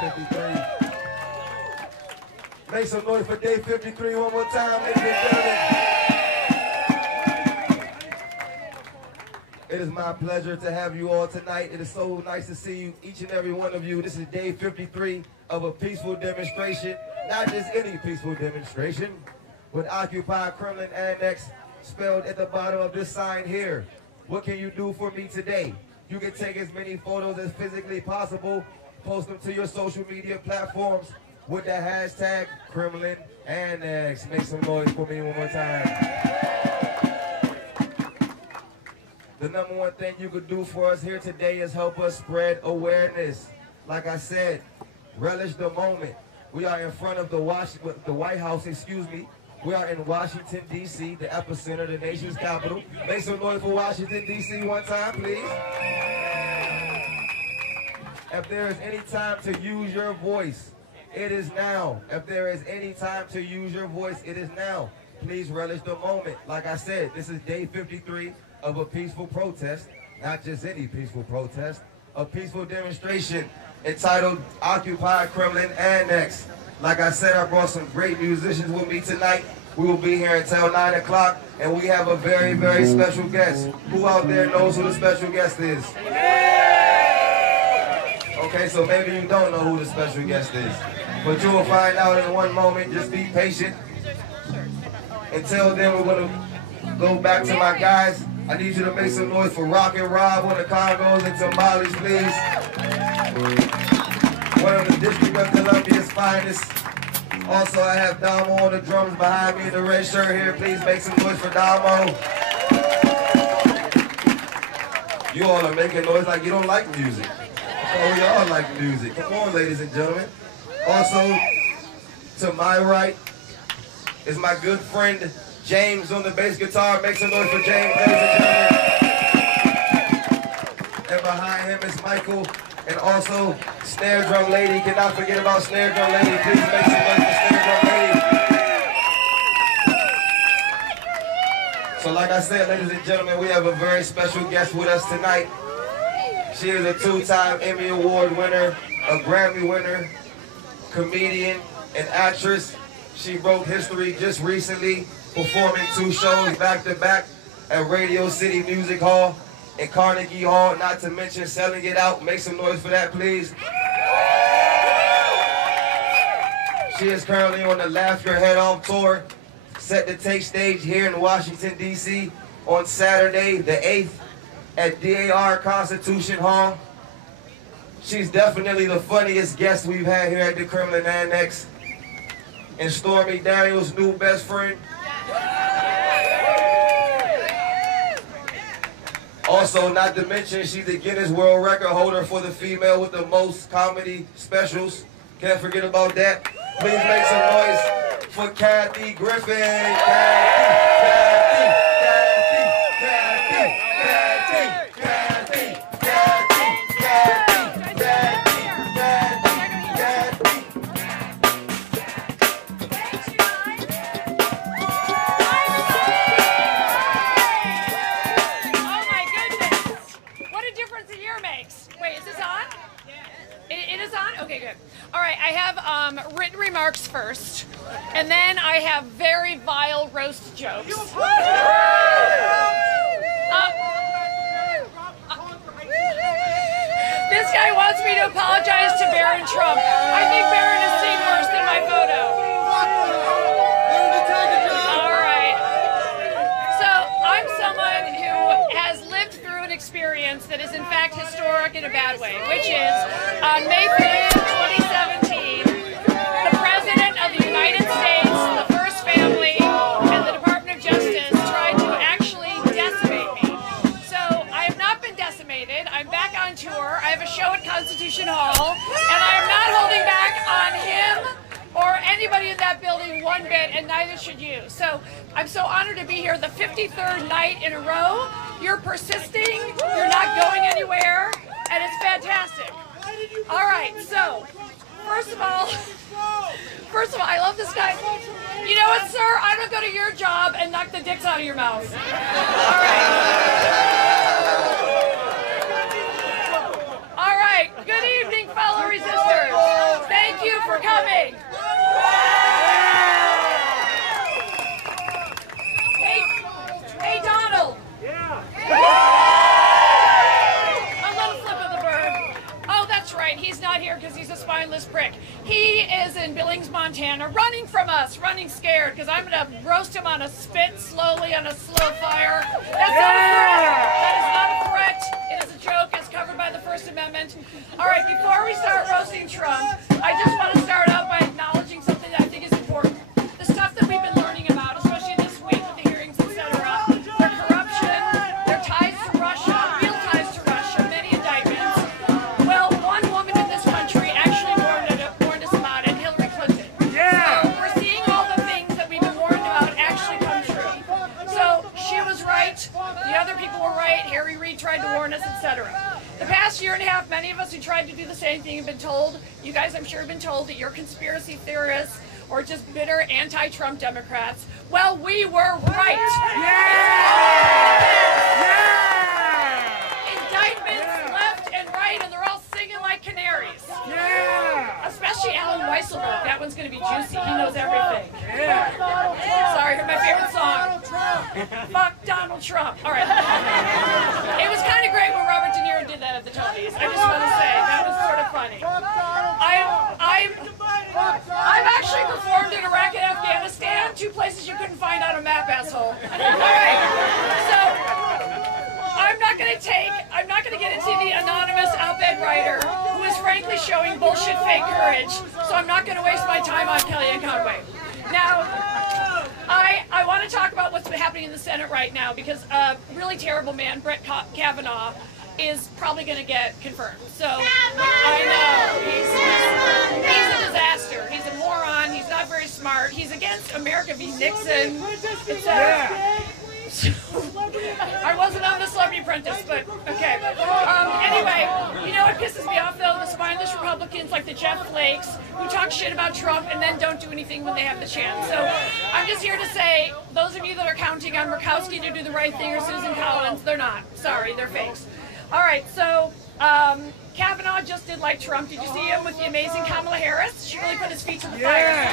53. Make some noise for day 53 one more time, ladies and gentlemen. It is my pleasure to have you all tonight. It is so nice to see you, each and every one of you. This is day 53 of a peaceful demonstration. Not just any peaceful demonstration, with Occupy Kremlin Annex spelled at the bottom of this sign here. What can you do for me today? You can take as many photos as physically possible, post them to your social media platforms with the hashtag Kremlin Annex. Make some noise for me one more time. The number one thing you could do for us here today is help us spread awareness. Like I said, relish the moment. We are in front of the White House, We are in Washington, D.C., the epicenter, the nation's capital. Make some noise for Washington, D.C. one time, please. If there is any time to use your voice, it is now. If there is any time to use your voice, it is now. Please relish the moment. Like I said, this is day 53 of a peaceful protest, not just any peaceful protest, a peaceful demonstration entitled Occupy Kremlin Annex. Like I said, I brought some great musicians with me tonight. We will be here until 9 o'clock, and we have a very, very special guest. Who out there knows who the special guest is? Okay, so maybe you don't know who the special guest is, but you will find out in one moment. Just be patient. Until then, we're going to go back to my guys. I need you to make some noise for Rock and Rob on the congos and tamales, please. One of the District of Columbia's finest. Also, I have Damo on the drums behind me in the red shirt here. Please make some noise for Damo. You all are making noise like you don't like music. Oh, y'all like music. Come on, ladies and gentlemen. Also, to my right is my good friend, James on the bass guitar. Make some noise for James, ladies and gentlemen. And behind him is Michael, and also snare drum lady. Cannot forget about snare drum lady. Please make some noise for snare drum lady. So like I said, ladies and gentlemen, we have a very special guest with us tonight. She is a two-time Emmy Award winner, a Grammy winner, comedian, and actress. She broke history just recently, performing 2 shows back-to-back at Radio City Music Hall and Carnegie Hall, not to mention selling it out. Make some noise for that, please. She is currently on the Laugh Your Head Off tour, set to take stage here in Washington, D.C. on Saturday, the 8th, at DAR Constitution Hall. She's definitely the funniest guest we've had here at the Kremlin Annex. And Stormy Daniels' new best friend. Also, not to mention, she's the Guinness World Record holder for the female with the most comedy specials. Can't forget about that. Please make some noise for Kathy Griffin. Written remarks first, and then I have very vile roast jokes. This guy wants me to apologize to Barron Trump. I think Barron has seen worse than my photo. All right. So I'm someone who has lived through an experience that is in fact historic in a bad way, which is on May 30th, 2017. Constitution Hall, and I am not holding back on him or anybody in that building one bit, and neither should you. So I'm so honored to be here the 53rd night in a row. You're persisting, you're not going anywhere, and it's fantastic. All right, so first of all, I love this guy. You know what, sir? I'm gonna go to your job and knock the dicks out of your mouth. All right. Good evening, fellow resistors. coming. Hey, Donald. Yeah. A little flip of the bird. Oh, that's right. He's not here because he's a spineless prick. He is in Billings, Montana, running from us, running scared, because I'm going to roast him on a spit slowly on a slow fire. That's not a threat. That is not a threat. It is a joke. It's covered by the First Amendment. All right, before we start roasting Trump, I just want to start out by acknowledging something that I think is important. The stuff that we've been learning about, especially this week with the hearings, etc., their corruption, their ties to Russia, real ties to Russia, many indictments. Well, one woman in this country actually warned us about it, Hillary Clinton. Yeah. So we're seeing all the things that we've been warned about actually come true. So she was right, the other people were right, Harry Reid tried to warn us, etc. The past year and a half, many of us who tried to do the same thing have been told, you guys I'm sure have been told that you're conspiracy theorists or just bitter anti-Trump Democrats. Well, we were right. Indictments left and right, and they're all singing like canaries. Especially Alan Weisselberg. That one's going to be juicy. He knows everything. Sorry, heard my favorite song. Fuck Donald Trump. All right. It was kind of great when Robert De Niro did that at the Tonys. I just want to say that was sort of funny. I've actually performed in Iraq and Afghanistan, two places you couldn't find on a map, asshole. All right. So I'm not going to get into the anonymous op-ed writer who is frankly showing bullshit fake courage. So I'm not going to waste my time on Kellyanne Conway. Now, I want to talk about what's been happening in the Senate right now, because a really terrible man, Brett Kavanaugh, is probably going to get confirmed. So I know he's a disaster. He's a moron. He's not very smart. He's against America v. Nixon, etc. I wasn't on the Celebrity Apprentice, but okay. Anyway, you know what pisses me off though? The spineless Republicans like the Jeff Flakes who talk shit about Trump and then don't do anything when they have the chance. So I'm just here to say, those of you that are counting on Murkowski to do the right thing or Susan Collins, they're not. Sorry, they're fakes. All right, so Kavanaugh just did like Trump. Did you see him with the amazing Kamala Harris? She really put his feet to the fire.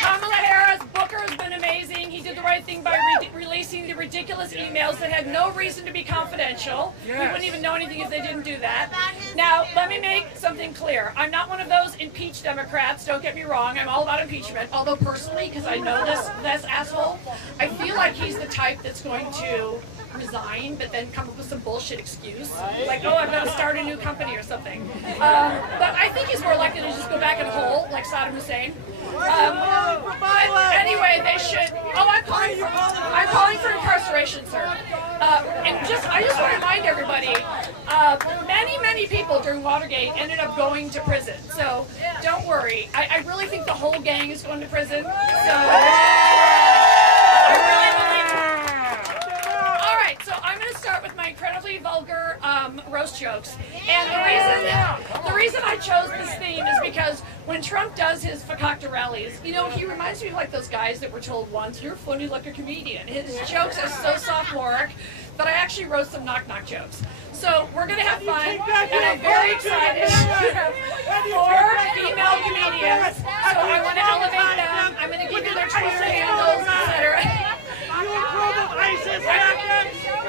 Kamala Harris, Booker has been amazing. He did the right thing by releasing the ridiculous emails that had no reason to be confidential. We wouldn't even know anything if they didn't do that. Now, let me make something clear. I'm not one of those impeached Democrats, don't get me wrong. I'm all about impeachment, although personally, because I know this asshole, I feel like he's the type that's going to resign, but then come up with some bullshit excuse, like, oh, I've got to start a new company or something. But I think he's more likely to just go back in a hole, like Saddam Hussein. But anyway, they should. Oh, I'm calling for incarceration, sir. And I just want to remind everybody, many people during Watergate ended up going to prison. So don't worry. I really think the whole gang is going to prison. So I really believe. So I'm going to start with my incredibly vulgar roast jokes. And the reason I chose this theme is because when Trump does his fakakta rallies, you know, he reminds me of like those guys that were told once, you're funny like a comedian. His jokes are so sophomoric that I actually wrote some knock-knock jokes. So we're going to have fun, and I'm very excited. We have 4 female comedians, so I want to elevate them. I'm going to give you their Twitter handles, etc.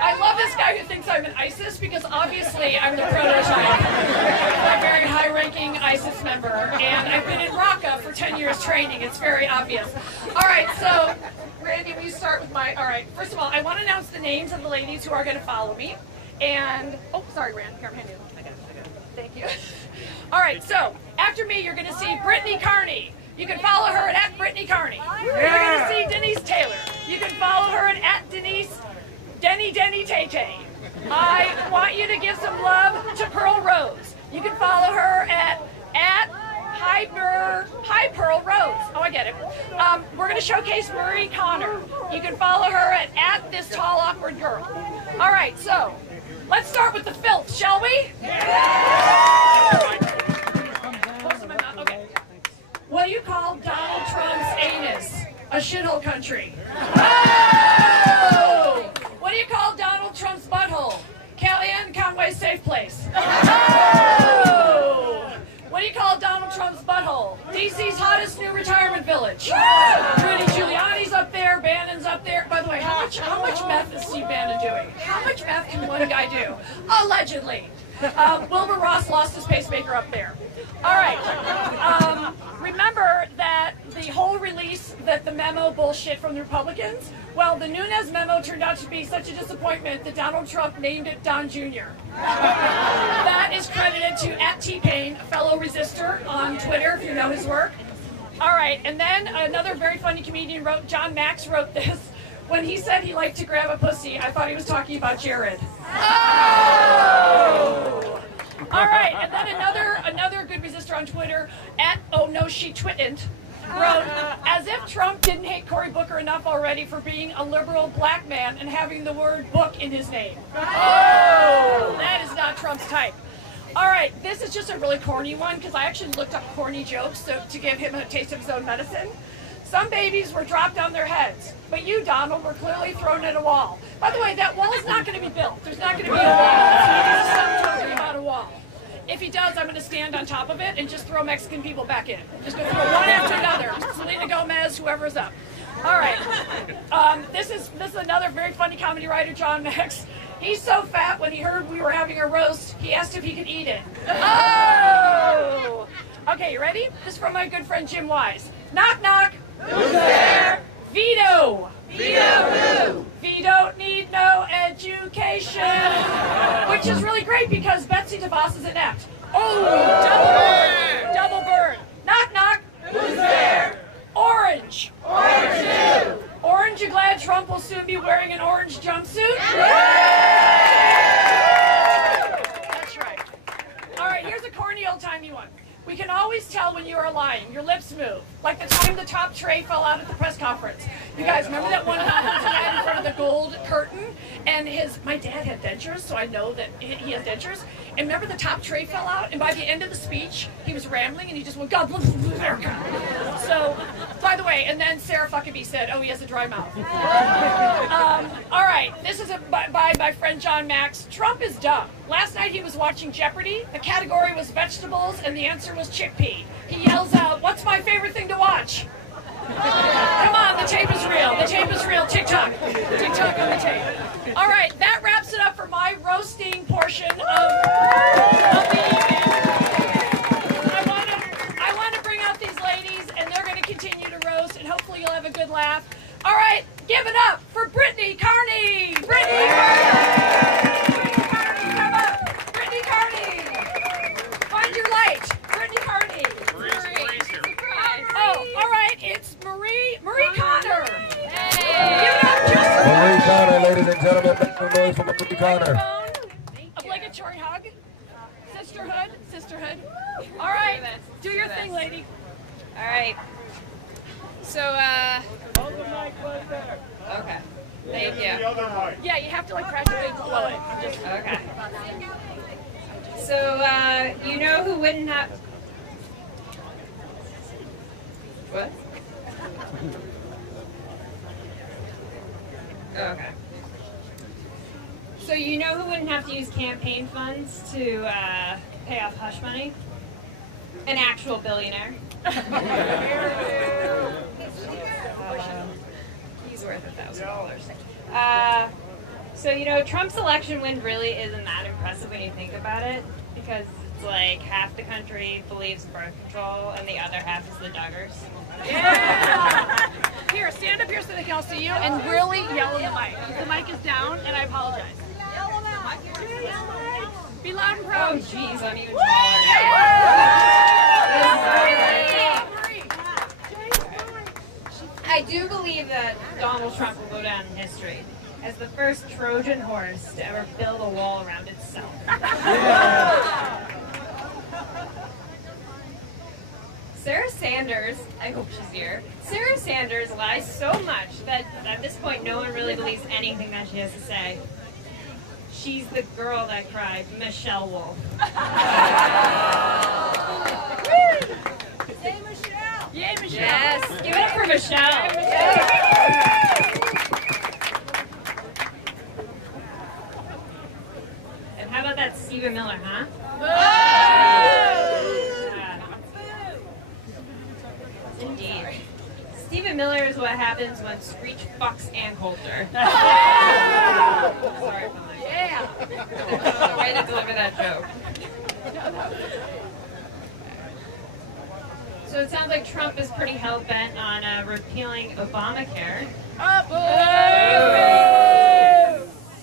I love this guy who thinks I'm an ISIS because obviously I'm the prototype. I'm a very high-ranking ISIS member, and I've been in Raqqa for 10 years training. It's very obvious. All right, so Randy, will you start with my? All right. First of all, I want to announce the names of the ladies who are going to follow me. And oh, sorry, Rand. Here, I'm handing you. I got it. Thank you. All right. So after me, you're going to see Brittany Carney. You can follow her at Brittany Carney. You're going to see Denise Taylor. You can follow her at Denny Tay Tay. I want you to give some love to Pearl Rose. You can follow her at Hi Pearl Rose. Oh, I get it. We're going to showcase Marie Connor. You can follow her at thistallawkwardgirl. All right, so let's start with the filth, shall we? Okay. What do you call Donald Trump's anus? A shithole country. Oh! What do you call Donald Trump's butthole? Kellyanne Conway's safe place. Oh! What do you DC's hottest new retirement village. Rudy Giuliani's up there, Bannon's up there. By the way, how much meth is Steve Bannon doing? How much meth can one guy do? Allegedly. Wilbur Ross lost his pacemaker up there. All right. Remember that the whole release that the memo bullshit from the Republicans? Well, the Nunes memo turned out to be such a disappointment that Donald Trump named it Don Jr. That is credited to @T-Pain, a fellow resistor on Twitter, if you know his work. All right, and then another very funny comedian John Max wrote this. When he said he liked to grab a pussy, I thought he was talking about Jared. Oh! All right, and then another good resistor on Twitter, @OhNoSheTwitn't, wrote, as if Trump didn't hate Cory Booker enough already for being a liberal black man and having the word book in his name. Oh! That is not Trump's type. All right, this is just a really corny one because I actually looked up corny jokes to give him a taste of his own medicine. Some babies were dropped on their heads, but you, Donald, were clearly thrown at a wall. By the way, that wall is not going to be built. There's not going to be a wall. He's talking about a wall. If he does, I'm going to stand on top of it and just throw Mexican people back in. Just going to throw one after another. Selena Gomez, whoever's up. All right. This is another very funny comedy writer, John Max. He's so fat when he heard we were having a roast, he asked if he could eat it. Oh! Okay, you ready? This is from my good friend Jim Wise. Knock, knock. Who's there? Vito. Vito who? We don't need no education. Which is really great because Betsy DeVos is inept. Oh, double burn. Double burn. Knock, knock. Who's there? Orange. Orange who? Orange, you glad Trump will soon be wearing an orange jumpsuit? That's right. All right, here's a corny old-timey one. We can always tell when you are lying. Your lips move. Like the time the top tray fell out at the press conference. You guys remember that one time he had in front of the gold curtain? And my dad had dentures, so I know that he has dentures. And remember the top tray fell out? And by the end of the speech, he was rambling and he just went, God bless America. So, by the way, and then Sarah Huckabee said, oh, he has a dry mouth. All right, this is by my friend John Max. Trump is dumb. Last night he was watching Jeopardy. The category was vegetables and the answer was chickpea. He yells out, what's my favorite thing to watch? Come on, the tape is real. The tape is real. TikTok. TikTok on the tape. All right, that wraps it up for my roasting portion of the evening. I want to bring out these ladies, and they're going to continue to roast, and hopefully you'll have a good laugh. All right, give it up for Brittany Carney. Brittany Carney. Brittany Carney, come up. Brittany Carney. Find your light. Brittany Carney. Oh, all right, it's Marie Connor. Hey. Give it up, just Marie Connor, ladies and gentlemen, make some noise for Marie Connor. Obligatory hug. Sisterhood. All right, do your thing, lady. All right. So, okay. Thank you. Yeah, you have to like practically blow it. Okay. So, you know who wouldn't have... What? Okay. So you know who wouldn't have to use campaign funds to pay off hush money? An actual billionaire. He's worth $1,000. So you know, Trump's election win really isn't that impressive when you think about it, because it's like half the country believes birth control and the other half is the Duggars. Yeah. Here, stand up here so they can all see you and really yell in the mic. The mic is down, and I apologize. Yell them out. Be loud and proud. Oh, jeez, I'm even taller. I do believe that Donald Trump will go down in history as the first Trojan horse to ever build a wall around itself. Sarah Sanders, I hope she's here. Sarah Sanders lies so much that at this point no one really believes anything that she has to say. She's the girl that cried, Michelle Wolf. Yay, Michelle! Yay, Michelle! Yes, give it up for Michelle. And how about that Stephen Miller, huh? what happens when Screech fucks Ann Coulter. Sorry for my way to deliver that joke. So it sounds like Trump is pretty hell-bent on repealing Obamacare.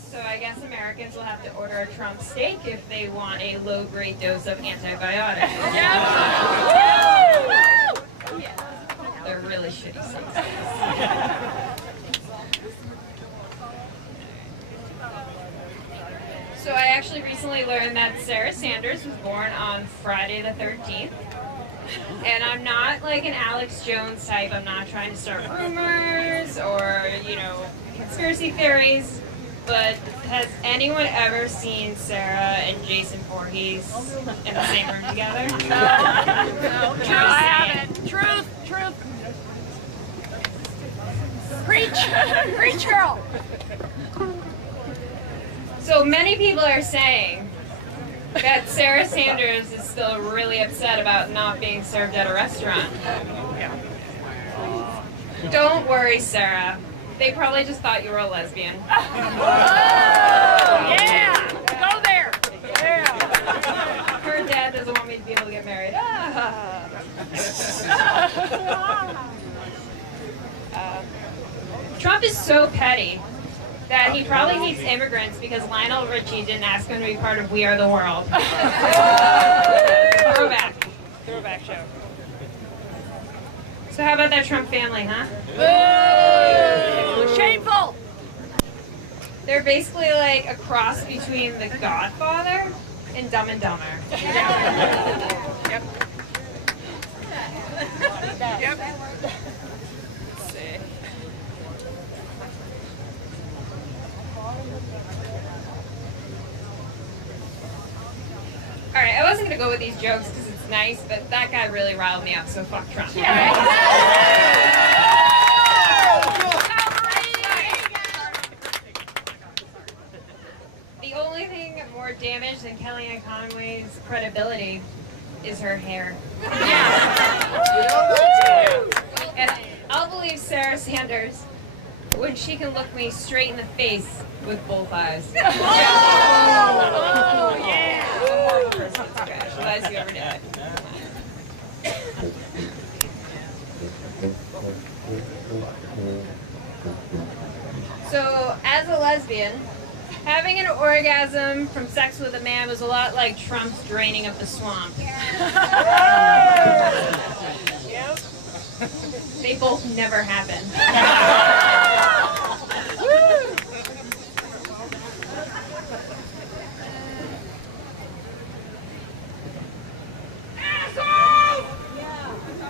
So I guess Americans will have to order a Trump steak if they want a low-grade dose of antibiotics. They're really shitty steaks. So I actually recently learned that Sarah Sanders was born on Friday the 13th. And I'm not like an Alex Jones type. I'm not trying to start rumors or, you know, conspiracy theories. But has anyone ever seen Sarah and Jason Voorhees in the same room together? No, I haven't. Truth. Preach, girl. So many people are saying that Sarah Sanders is still really upset about not being served at a restaurant. Don't worry, Sarah. They probably just thought you were a lesbian. Oh, yeah! Go there! Yeah! Her dad doesn't want me to be able to get married. Trump is so petty that he probably hates immigrants because Lionel Richie didn't ask him to be part of We Are the World. Throwback show. So how about that Trump family, huh? Boo! Shameful! They're basically like a cross between The Godfather and Dumb and Dumber. Yep. Let's see. Alright, I wasn't gonna go with these jokes because it's nice, but that guy really riled me up, so fuck Trump. Yeah. The only thing more damaged than Kellyanne Conway's credibility is her hair. And I'll believe Sarah Sanders when she can look me straight in the face with both eyes. Oh, yeah! She lies to you every day. So, as a lesbian, having an orgasm from sex with a man was a lot like Trump's draining of the swamp. They both never happened.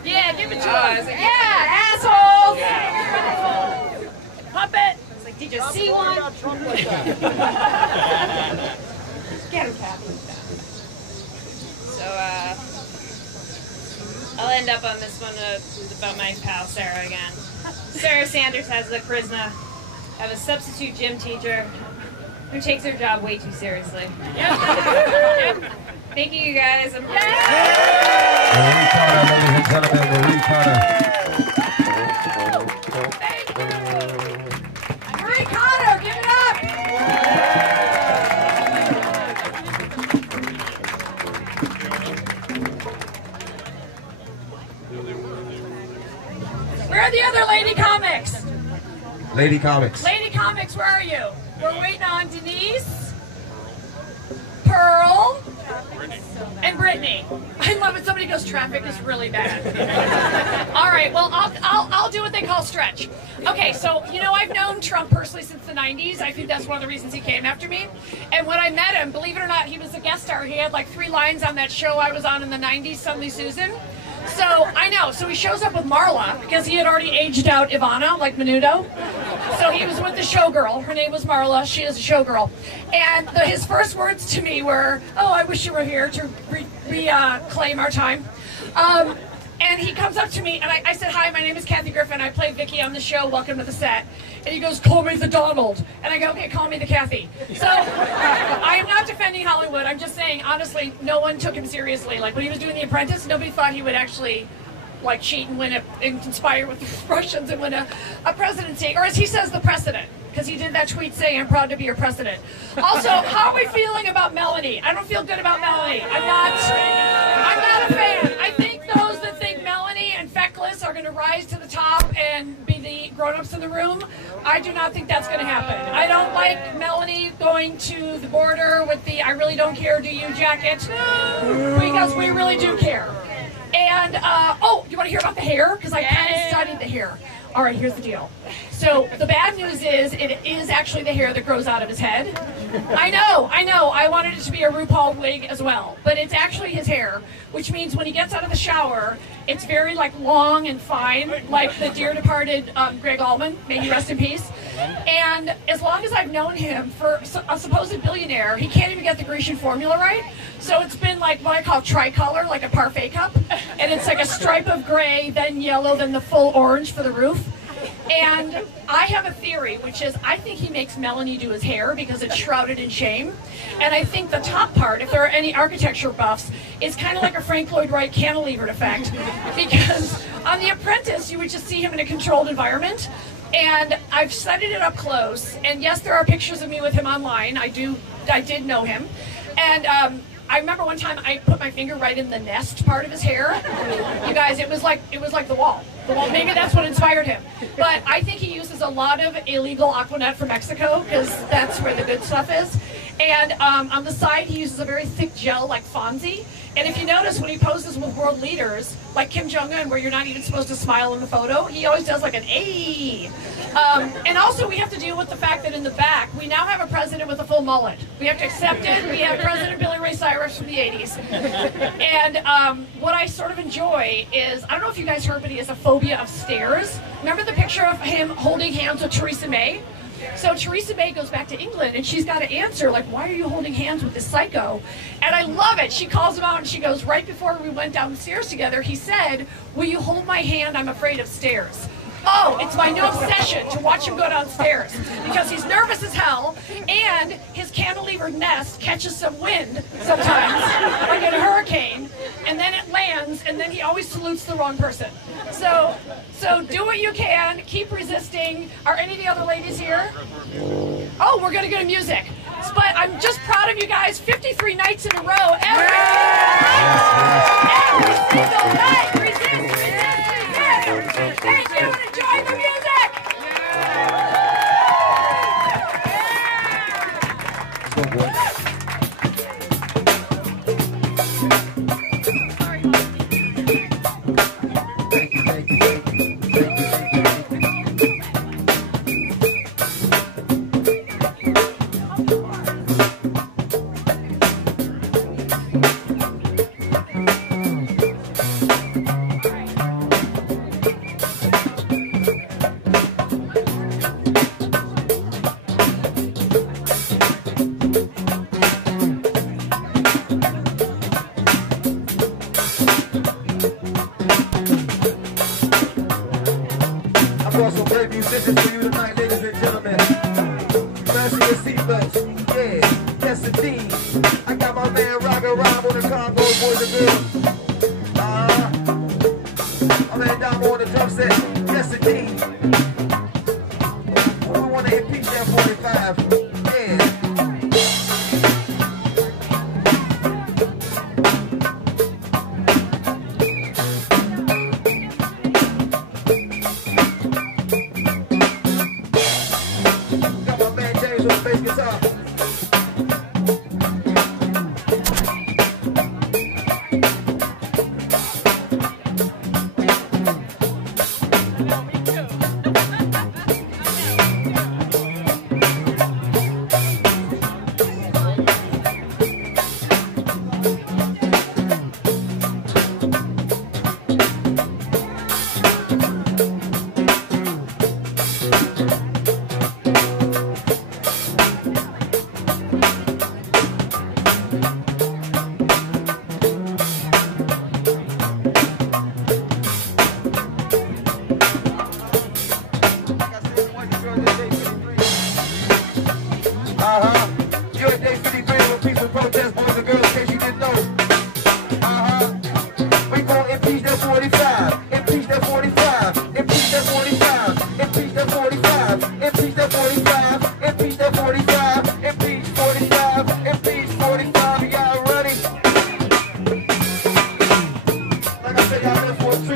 Yeah, give it to I us. was like, Yeah, assholes! Pump it! It's like, did you see one? Get him, Kathy. So, I'll end up on this one about my pal Sarah again. Sarah Sanders has the charisma of a substitute gym teacher who takes her job way too seriously. Yep. Thank you, guys. Marie Carter, ladies and gentlemen, Marie Carter. Marie Carter, give it up! Where are the other lady comics? Lady Comics. Lady comics, where are you? We're waiting on Denise, Pearl, and Brittany. I love it. Somebody goes, traffic is really bad. All right, well, I'll do what they call stretch. Okay, so, you know, I've known Trump personally since the 90s. I think that's one of the reasons he came after me. And when I met him, believe it or not, he was a guest star. He had like 3 lines on that show I was on in the 90s, Suddenly Susan. So, I know. So he shows up with Marla because he had already aged out Ivana, like Menudo. So he was with the showgirl. Her name was Marla. She is a showgirl. And his first words to me were, "Oh, I wish you were here to reclaim our time." And he comes up to me, and I said, "Hi, my name is Kathy Griffin. I play Vicky on the show. Welcome to the set." And he goes, "Call me the Donald." And I go, "Okay, call me the Kathy." So I am not defending Hollywood. I'm just saying, honestly, no one took him seriously. Like when he was doing The Apprentice, nobody thought he would actually like cheat and and conspire with the Russians and win a presidency, or as he says, the precedent, because he did that tweet saying, "I'm proud to be your president." Also, how are we feeling about Melanie? I don't feel good about Melanie. I'm not a fan. I think those that think Melanie and Feckless are going to rise to the top and be the grown-ups in the room, I do not think that's going to happen. I don't like Melanie going to the border with the "I really don't care, do you" jacket, because we really do care. And, oh, you want to hear about the hair? Because I kind of studied the hair. All right, here's the deal. So the bad news is it is actually the hair that grows out of his head. I know. I wanted it to be a RuPaul wig as well. But it's actually his hair, which means when he gets out of the shower, it's very, like, long and fine, like the dear departed Greg Allman, may he rest in peace. And as long as I've known him, for a supposed billionaire, he can't even get the Grecian formula right. So it's been like what I call tricolor, like a parfait cup. And it's like a stripe of gray, then yellow, then the full orange for the roof. And I have a theory, which is I think he makes Melanie do his hair because it's shrouded in shame. And I think the top part, if there are any architecture buffs, is kind of like a Frank Lloyd Wright cantilevered effect. Because on The Apprentice, you would just see him in a controlled environment. And I've studied it up close. And yes, there are pictures of me with him online. I did know him. And I remember one time I put my finger right in the nest part of his hair. You guys, it was like the wall. Maybe that's what inspired him. But I think he uses a lot of illegal Aquanet from Mexico because that's where the good stuff is. And on the side, he uses a very thick gel like Fonzie. And if you notice, when he poses with world leaders, like Kim Jong-un, where you're not even supposed to smile in the photo, he always does like an "ay." And also, we have to deal with the fact that in the back, we now have a president with a full mullet. We have to accept it. We have President Billy Ray Cyrus from the 80s. And what I sort of enjoy is, I don't know if you guys heard, but he has a phobia of stairs. Remember the picture of him holding hands with Theresa May? So Theresa May goes back to England, and she's got to answer, like, why are you holding hands with this psycho? And I love it. She calls him out, and she goes, right before we went down the stairs together, he said, "Will you hold my hand? I'm afraid of stairs." Oh, it's my new obsession to watch him go downstairs because he's nervous as hell, and his cantilevered nest catches some wind sometimes, like in a hurricane, and then it lands, and then he always salutes the wrong person. So do what you can. Keep resisting. Are any of the other ladies here? Oh, we're going to go to music. But I'm just proud of you guys. 53 nights in a row. Every single night. Resist. Thank you, and enjoy the music!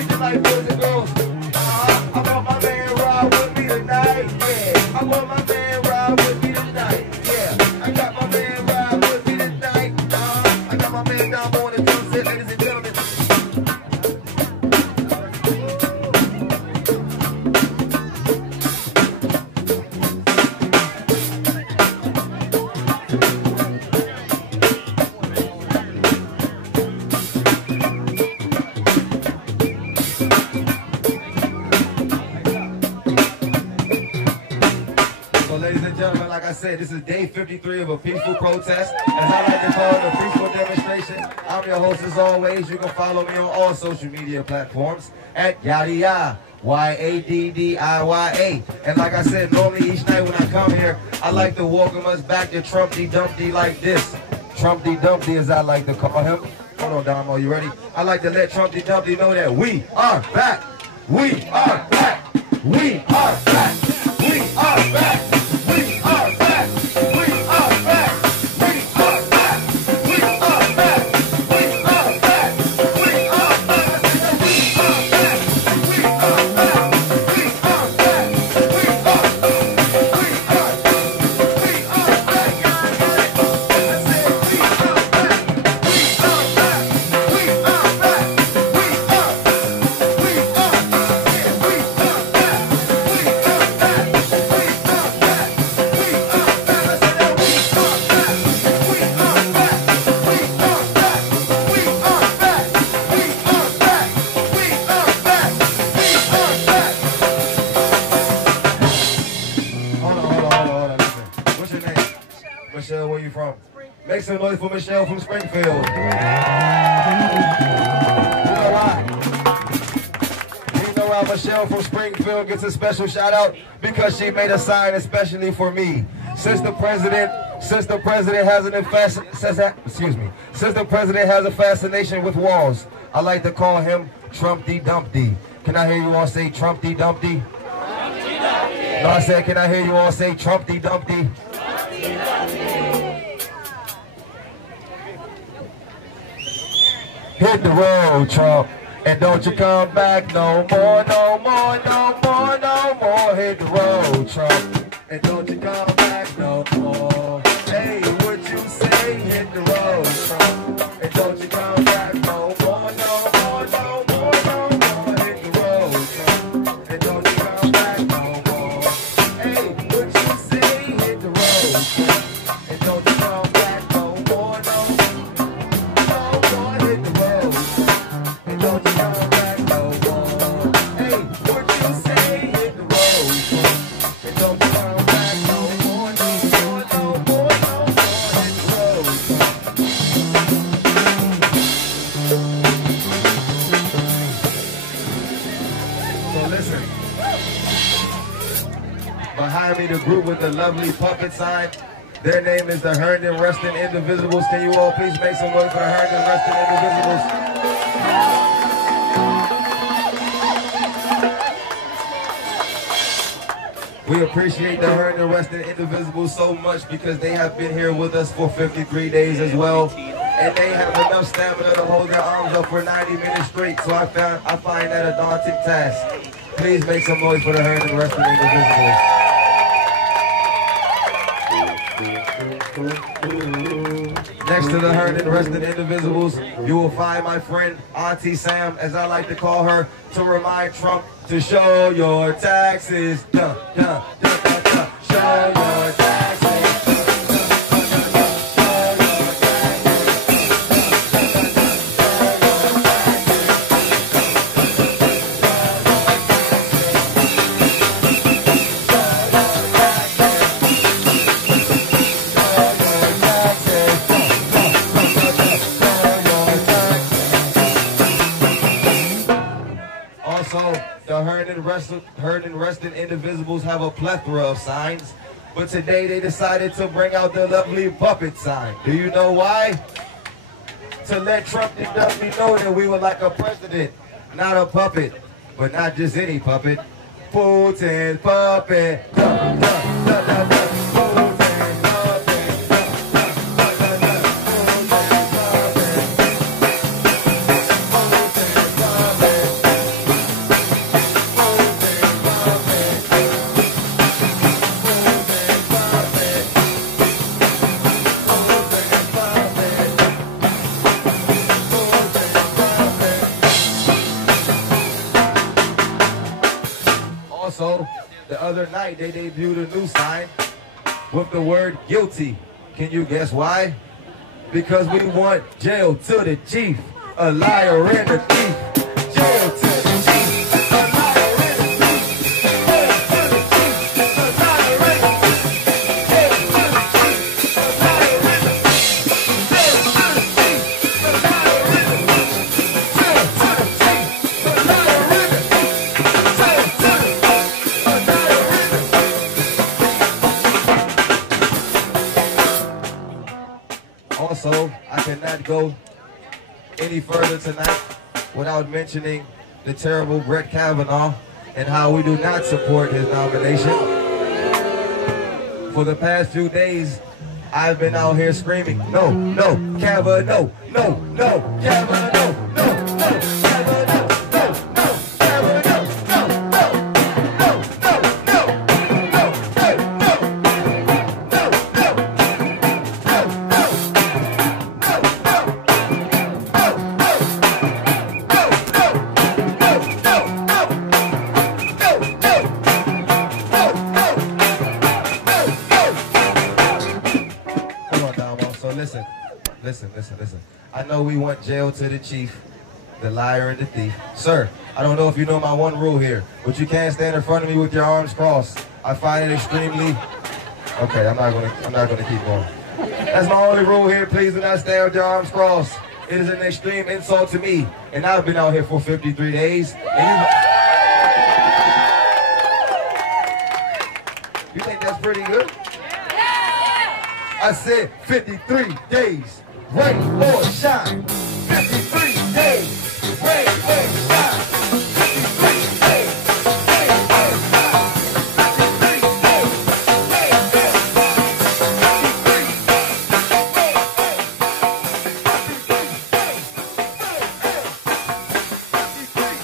treat you like boys and girls. I want my man ride with me tonight. Yeah, I want my man ride with me tonight. Yeah, I got my man ride with me tonight. I got my man down on the drum set, ladies and gentlemen. Like I said, this is day 53 of a peaceful protest, and I like to call it a peaceful demonstration. I'm your host as always. You can follow me on all social media platforms at yaddiya, YADDIYA. And like I said, normally each night when I come here, I like to welcome us back to Trumpty Dumpty like this. Trumpty Dumpty, as I like to call him. Hold on, Dom, are you ready? I like to let Trumpty Dumpty know that we are back. We are back. We are back. We are back. Make some noise for Michelle from Springfield. You know why? You know why Michelle from Springfield gets a special shout out? Because she made a sign especially for me. Since the president has a fascination with walls, I like to call him Trumpty Dumpty. Can I hear you all say Trumpty Dumpty? Trumpty Dumpty. No, I said, can I hear you all say Trumpty Dumpty? Trumpty Dumpty. Hit the road, Trump, and don't you come back no more, no more, no more, no more. Hit the road, Trump, and don't you come back no more. Hey, what you say? Hit the road, Trump, and don't you come back no more, no more, no more, no more. Hit the road, Trump, and don't you come back no more. Hey, what you say? Hit the road, Trump, and don't you come back no more, no more. Behind me, the group with the lovely puppet sign. Their name is the Herndon Resting Indivisibles. Can you all please make some noise for the Herndon Resting Indivisibles? We appreciate the Herndon Resting Indivisibles so much because they have been here with us for 53 days as well. And they have enough stamina to hold their arms up for 90 minutes straight. So I find that a daunting task. Please make some noise for the Herndon Resting Indivisibles. Next to the Herndon Resting Indivisibles, you will find my friend Auntie Sam, as I like to call her, to remind Trump to show your taxes. Duh, duh, duh, duh, duh. Show your taxes. The Herndon Resting Indivisibles have a plethora of signs, but today they decided to bring out the lovely puppet sign. Do you know why? To let Trumpty Dumpty know that we were like a president, not a puppet, but not just any puppet. Putin's puppet. Duh, duh, duh, duh, duh. The other night, they debuted a new sign with the word guilty. Can you guess why? Because we want jail to the chief, a liar and a thief. Jail to the chief, a liar and a thief. Jail to the chief, a liar and a thief. Jail to the chief, a liar and a thief. Jail to the chief, a liar and a thief. Jail to the chief, a liar and a thief. Jail to the chief, a liar and a thief. Also, I cannot go any further tonight without mentioning the terrible Brett Kavanaugh and how we do not support his nomination. For the past few days, I've been out here screaming, no, no, Kavanaugh, no, no, no, Kavanaugh, no, no, no, Kavanaugh, no, no, Kavanaugh, no, no, no, no, no, no, hey, no, no, no, Listen. I know we want jail to the chief, the liar and the thief. Sir, I don't know if you know my one rule here, but you can't stand in front of me with your arms crossed. I find it extremely... Okay, I'm not gonna keep going. That's my only rule here. Please do not stand with your arms crossed. It is an extreme insult to me, and I've been out here for 53 days. And you think that's pretty good? I said 53 days, rain or shine. 53 days, rain or shine. 53 days, rain or shine. 53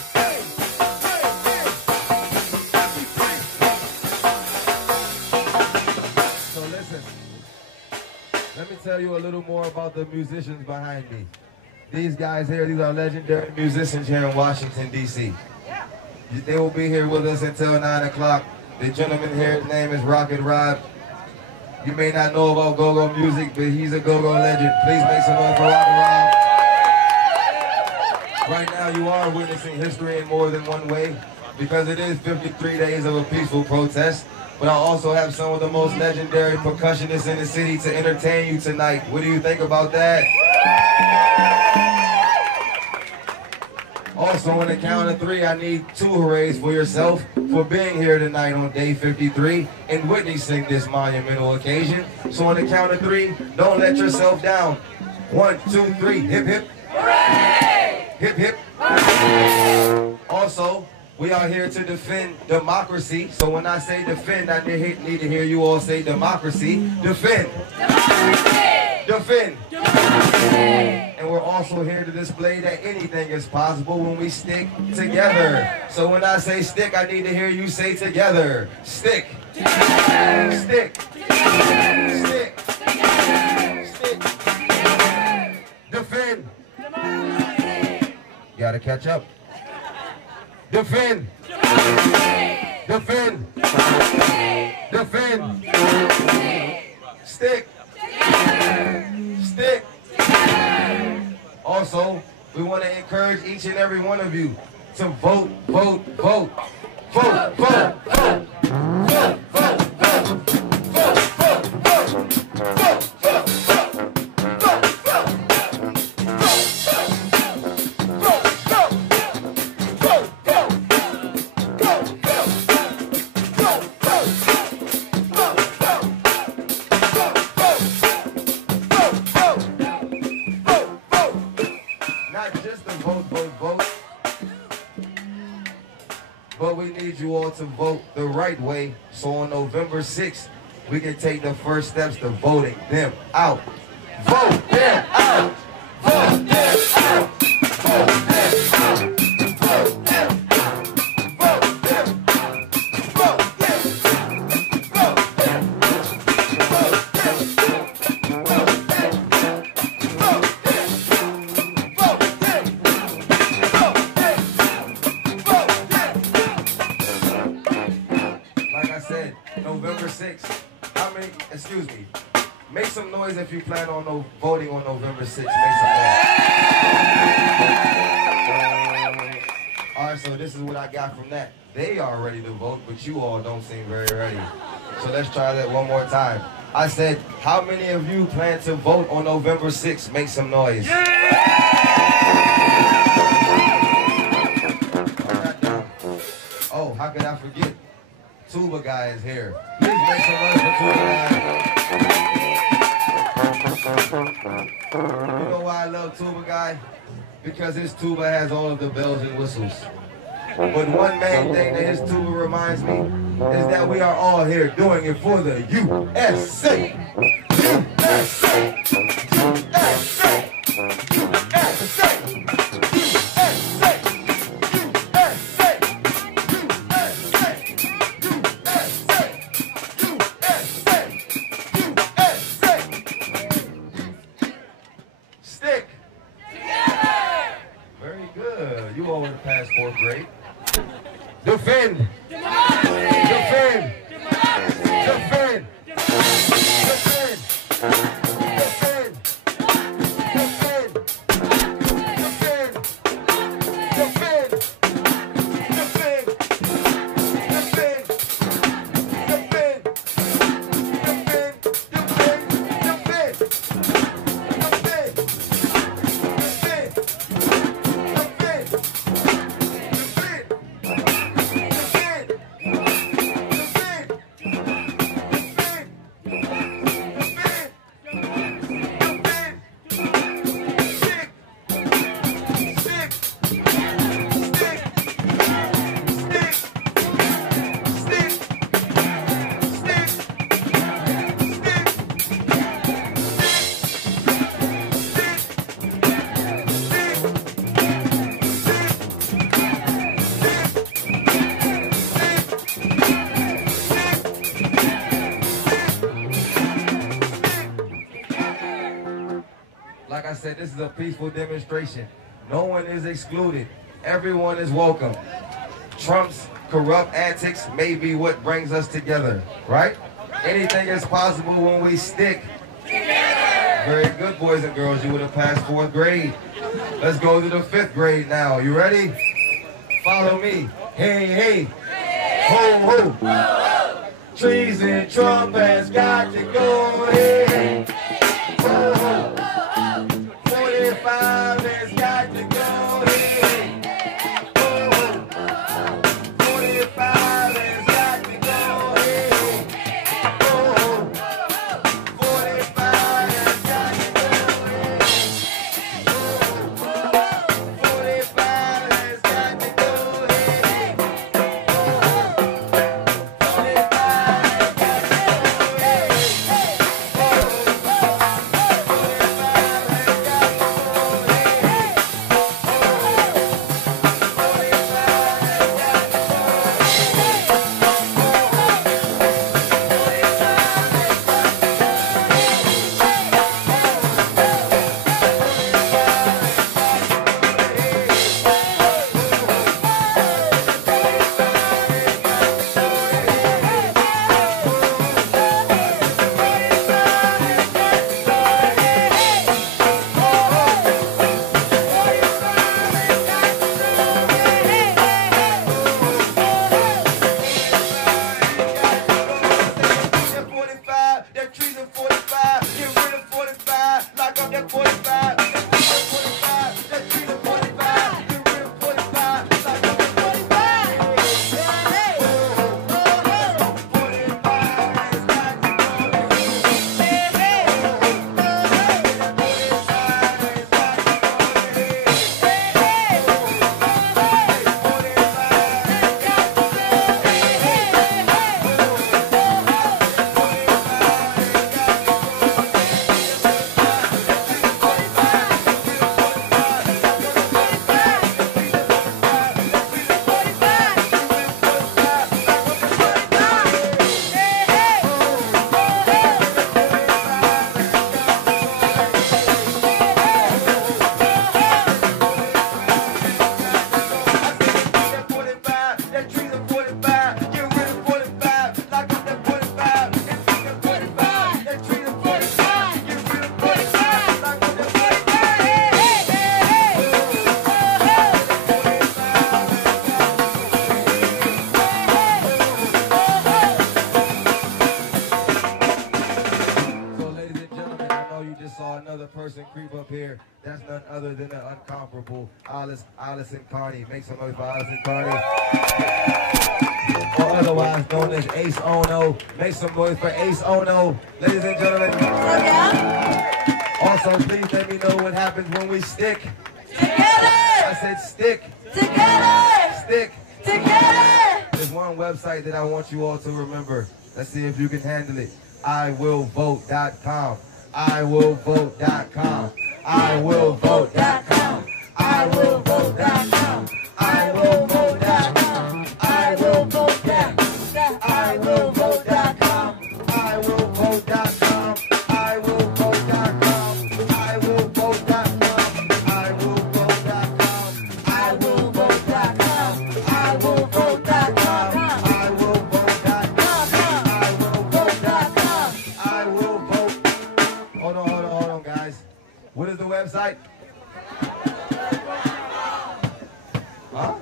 days, rain or shine. So listen. Let me tell you a little more about the musicians behind me. These guys here, these are legendary musicians here in Washington, D.C. They will be here with us until 9 o'clock. The gentleman here, his name is Rocket Rod. You may not know about go-go music, but he's a go-go legend. Please make some noise for Rocket Rod. Right now, you are witnessing history in more than one way, because it is 53 days of a peaceful protest. But I also have some of the most legendary percussionists in the city to entertain you tonight. What do you think about that? Also, on the count of 3, I need 2 hoorays for yourself for being here tonight on day 53 and witnessing this monumental occasion. So on the count of 3, don't let yourself down. 1, 2, 3, hip hip. Hooray! Hip hip. Hooray! Also, we are here to defend democracy. So when I say defend, I need to hear you all say democracy. Defend. Democracy. Defend. Democracy. And we're also here to display that anything is possible when we stick together. So when I say stick, I need to hear you say together. Stick. Together. Stick. Together. Stick. Together. Stick. Together. Defend. Democracy. You gotta catch up. Defend. Defend. Defend. Stick. Stick. Also, we want to encourage each and every one of you to vote, vote, vote. Vote, vote, vote. Vote, vote, vote. Vote, vote, vote. Vote, vote, but we need you all to vote the right way, so on November 6th, we can take the first steps to voting them out. Vote them out! Vote them out! Vote them out! Vote them out! Vote them out! Vote them out! Vote them noise if you plan on voting on November 6th. Make some noise. All right, so this is what I got from that. They are ready to vote, but you all don't seem very ready. So let's try that one more time. I said, how many of you plan to vote on November 6th? Make some noise. Oh, how could I forget? Tuba guy is here. Please make some noise for Tuba guy. You know why I love Tuba guy? Because his tuba has all of the bells and whistles. But one main thing that his tuba reminds me is that we are all here doing it for the USA. USA. USA. Stick. Together. Very good. You all would have passed 4th grade. Defend. Democracy. Defend. Democracy. Defend. Democracy. Defend. Defend. Defend. Defend. Defend. Defend. Like I said, this is a peaceful demonstration. No one is excluded. Everyone is welcome. Trump's corrupt antics may be what brings us together, right? Anything is possible when we stick together. Very good, boys and girls. You would have passed 4th grade. Let's go to the 5th grade now. You ready? Follow me. Hey, hey. Ho, ho. Ho. Treason Trump has got to go. Hey, hey. Ho, ho. 45 has got to go. Hey, hey. Ho, ho. 45 has got to go. Hey, hey. Ho, ho. 45 has got to go. Hey, hey. Ho, ho. 45 has got to go. Hey, hey. Ho, ho. 45 has got to go. Hey, hey. Ho, ho. that's none other than the incomparable Alison Carney. Make some noise for Alison Carney. Or otherwise known as Ace Ono. Make some noise for Ace Ono. Ladies and gentlemen. Also, please let me know what happens when we stick. Together! I said stick. Together! Stick. Together! There's one website that I want you all to remember. Let's see if you can handle it. iwillvote.com. iwillvote.com. iwillvote.com. iwillvote.com. iwillvote.com. iwillvote.com. iwillvote.com. iwillvote.com. iwillvote.com. Hold on, guys. What is the website? Huh?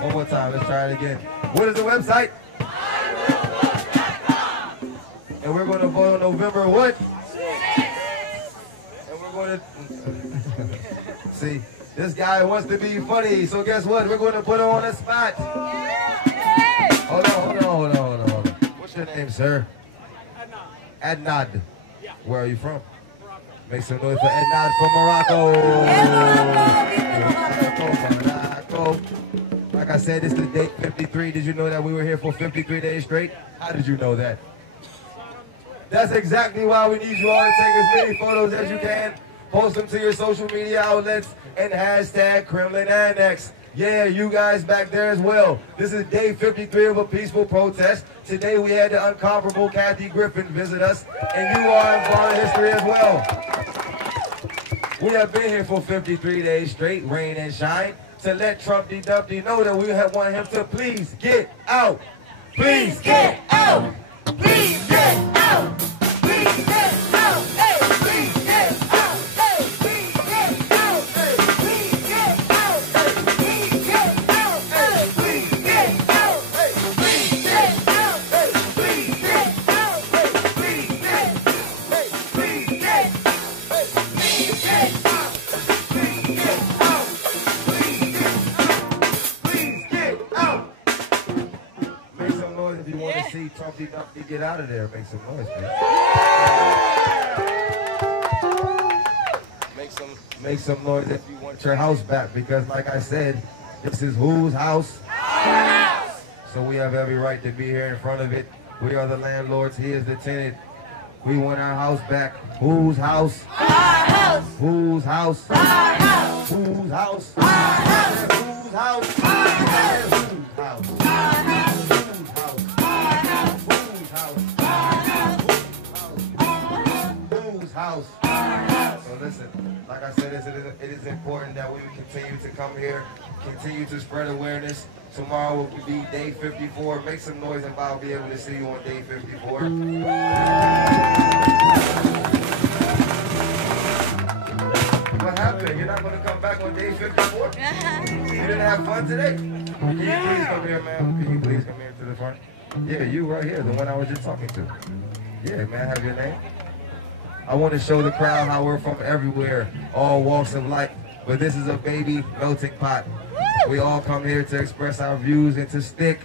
One more time. Let's try it again. What is the website? And we're going to vote on November what? And we're going to... See, this guy wants to be funny, so guess what? We're going to put him on the spot. Hold on. What's your name, sir? Adnad. Yeah. Where are you from? Morocco. Make some noise for Adnad from Morocco. Like I said, it's the day 53. Did you know that we were here for 53 days straight? How did you know that? That's exactly why we need you all to take as many photos as you can. Post them to your social media outlets and hashtag Kremlin Annex. Yeah, you guys back there as well. This is day 53 of a peaceful protest. Today we had the incomparable Kathy Griffin visit us, and you are in part of history as well. We have been here for 53 days straight, rain and shine, to let Trumpy Dumpty know that we have want him to please get out. Please get out. Please get out. Please get out. Hey, please get out. Hey, please get out. Hey, please get out. Hey, please get out. Hey, please get out. Hey, please get out. Hey, please get out. Hey, please get out. Hey, please get out. Hey, please get out. Please get out. Please get out. Make some noise if you want to see Trumpy Dumpty get out of there. Make some noise, man. Make some noise if you want your house back, because like I said, this is whose house? Our house! So we have every right to be here in front of it. We are the landlords, he is the tenant. We want our house back. Whose house? Our house! Whose house? Our house! Whose house? Our house! Whose house? Our house! Whose house? Our house! Whose house? Our house! Whose house? Whose house? Our house! So listen, like I said, it is important that we continue to come here, continue to spread awareness. Tomorrow will be day 54. Make some noise and I'll be able to see you on day 54. What happened? You're not going to come back on day 54? You didn't have fun today? Can you please come here, man? Can you please come here to the front? Yeah, you right here, the one I was just talking to. Yeah, man, have your name? I want to show the crowd how we're from everywhere, all walks of life. But this is a baby melting pot. We all come here to express our views and to stick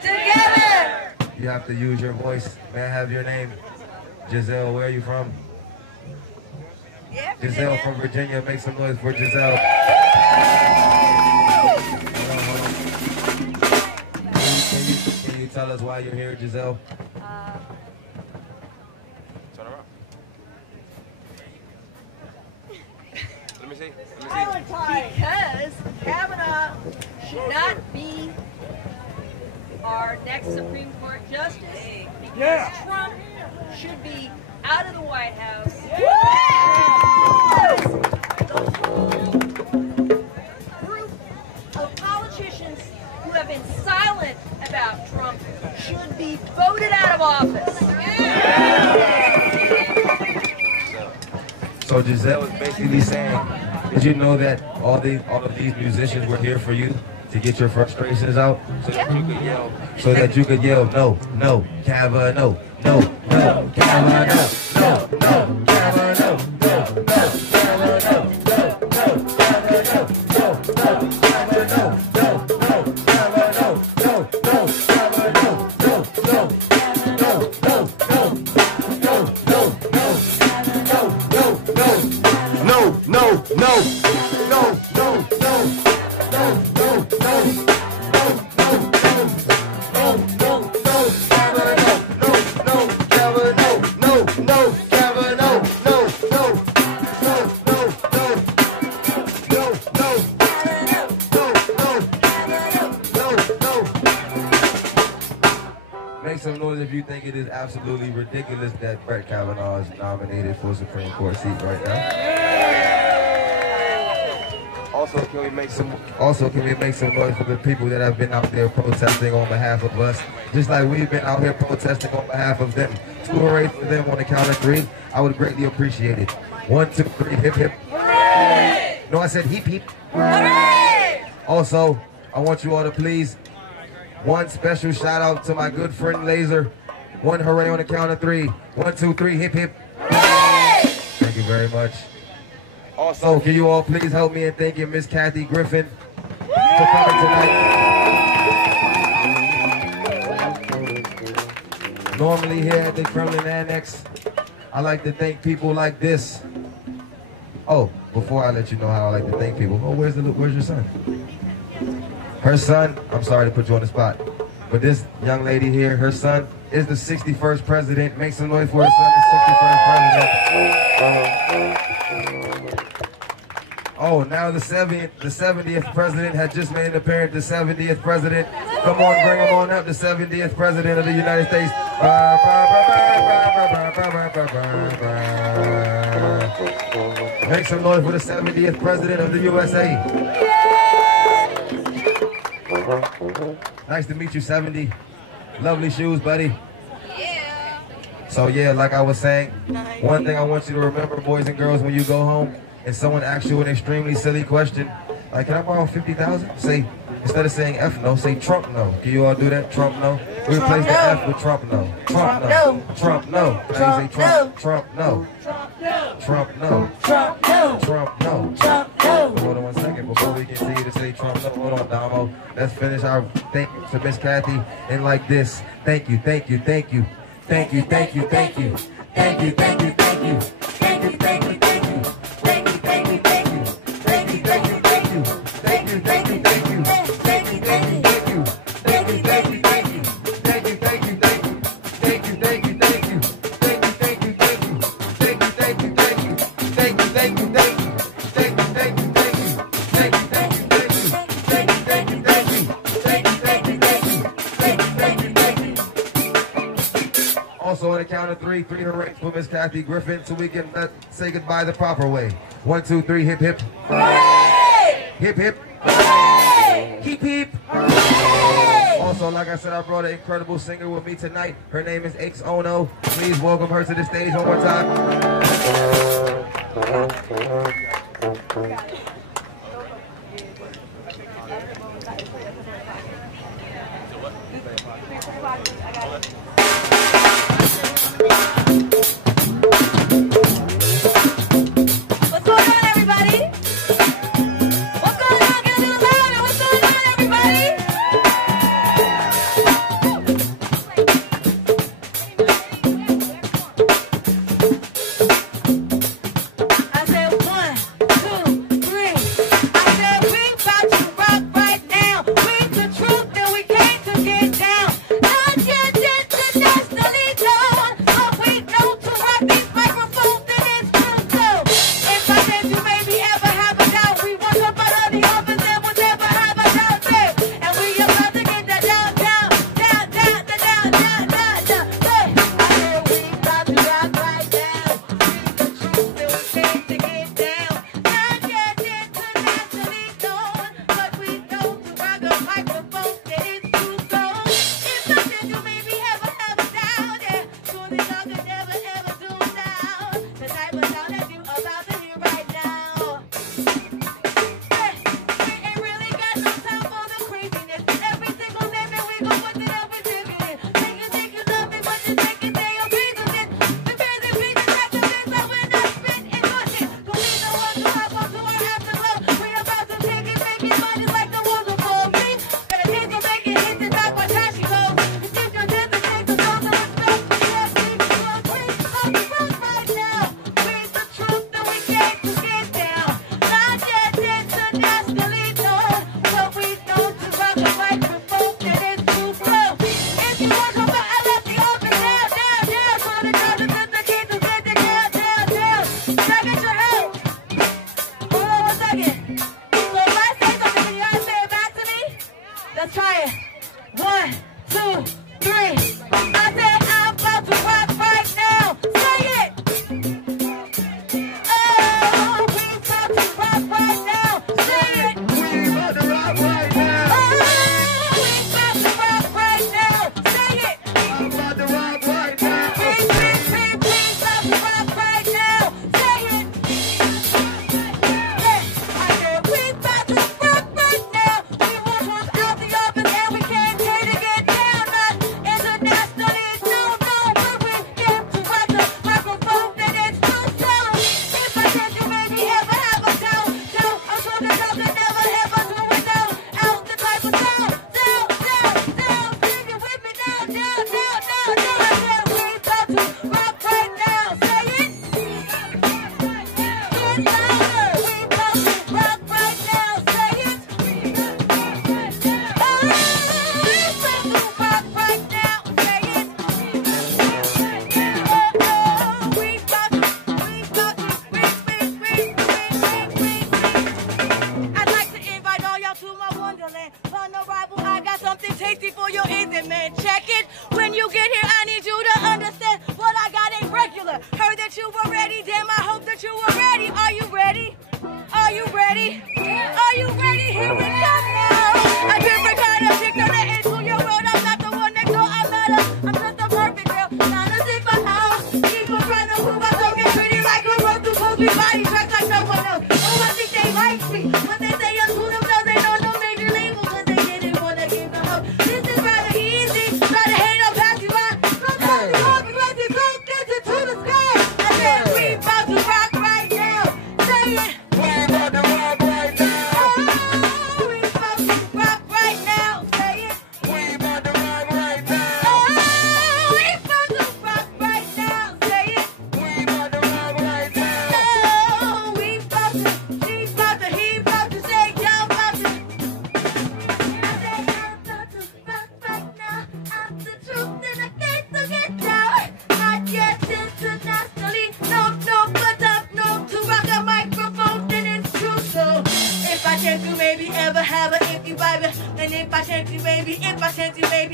together. You have to use your voice. May I have your name? Giselle, where are you from? Yeah, Giselle from Virginia. Make some noise for Giselle. Hold on. Can you tell us why you're here, Giselle? Turn around. Let me see. Because Kavanaugh should not be our next Supreme Court justice. Because Trump should be out of the White House. Group of politicians who have been silent about Trump should be voted out of office. So Giselle is basically saying, did you know that all of these musicians were here for you to get your frustrations out, so that you could yell, no, no, Kavanaugh, no, no, no, Kavanaugh, no, no, Kavanaugh, no, no, Kavanaugh, no, no, Make some noise if you think it is absolutely ridiculous that Brett Kavanaugh is nominated for a Supreme Court seat right now. Also, can we make some noise for the people that have been out there protesting on behalf of us, just like we've been out here protesting on behalf of them. 2 hooray for them on the count of 3. I would greatly appreciate it. 1, 2, 3, hip hip. Hooray! No, I said hip hip. Hooray! Also, I want you all to please, one special shout out to my good friend Laser. 1 hooray on the count of 3. 1, 2, 3, hip hip. Hooray! Thank you very much. Also, can you all please help me in thanking Miss Kathy Griffin for coming tonight. Normally here at the Kremlin Annex, I like to thank people like this. Oh, before I let you know how I like to thank people, where's your son? Her son, I'm sorry to put you on the spot, but this young lady here, her son is the 61st president. Make some noise for her son, the 61st president. Oh, now the 70th president has just made an appearance. The 70th president. Come on, bring him on up. The 70th president of the United States. Make some noise for the 70th president of the USA. Nice to meet you, 70. Lovely shoes, buddy. So yeah, like I was saying, one thing I want you to remember, boys and girls, when you go home and someone asks you an extremely silly question, like, can I borrow 50,000? Say, instead of saying F no, say Trump no. Can you all do that? Trump no. We replace the F with Trump no. Trump no. Trump no. Now you say Trump. Trump no. Trump no. Trump no. Trump no. Trump no. Hold on 1 second before we continue to say Trump no. Hold on, Damo. Let's finish our thank you to Miss Kathy and like this. Thank you, thank you, thank you. Thank you, thank you, thank you. Thank you, thank you, thank you. Thank you, thank you, thank you. Thank you, thank you, thank you. Thank you, thank you, thank you. Thank you, thank you, thank you. Thank you, thank you, thank you. Thank you, thank you, thank you. Thank you, thank you, thank you. Thank you, thank you, thank you. Thank you, thank you, thank you. Thank you, thank you, thank you. Thank you, thank you, thank you. Thank you, thank you, thank you. Thank you, thank you, thank you. Thank you, thank you, thank you. Thank you, thank you, thank you. Thank you, thank you, thank you. Also on the count of 3, 3 hooray for Miss Kathy Griffin, so we can say goodbye the proper way. 1, 2, 3, hip hip. Hooray! Hip hip. Hooray! Hip hip. Hooray! Also, like I said, I brought an incredible singer with me tonight. Her name is X Ono. Please welcome her to the stage one more time. What's going on, everybody? What's going on? Get a little louder. What's going on, everybody? I said 1, 2, 3. quiet. 1, 2, 3. I said I'm about to rock right now. Say it. Oh, we about to rock right now. Say it. We about to rock right now. Oh, we about to rock right now. Say it. I'm about to rock right now. We about to rock right now. Say it. Yeah, I said we about to rock right now. We want what's out the oven and we can't wait to get down. Not internationally, no, but we get to rock the microphone that it's too slow. If I said you maybe ever have a doubt, I'm sure there's nothing never ever do without out the type of down. Sing it with me now. I said we about to rock right now. Say it. Get louder. We about to rock right now. Say it. Oh, we about to rock right now. Say it. I'd like to invite all y'all to my wonderland. On arrival, I got something tasty for your evening, man. Check it. When you get here, I need you to understand what I got ain't regular. Heard that you were ready, damn, I hope that you were ready. Are you ready? Are you ready? Are you ready? Here we go now. A different kind of chick to let into your world. I'm not the one that go, I'm just a perfect girl. Not a zipper out. People trying to move, I'm talking pretty like a road through post me body tracks like someone else. Oh, I think they like me. When they say I'm to themselves, they know no major label, but they didn't want to give them up. This is rather easy. Try to hate or pass you by. Sometimes you walk and let you go, get you to the sky. I said we about to rock right now. Say it. We about to rock right now. Oh, we about to rock right now. Say it. We about to rock right now. Oh, we about to rock right now. Say it. We about to rock right now. Oh, we about to, she about to, he about to, say y'all about to. I said I'm about to rock right now. I'm the truth and I can't forget down. Not yet internationally. No, but up, no, to rock a microphone, then it's true. So if I chance to maybe ever have an empty Bible, and if I chance to maybe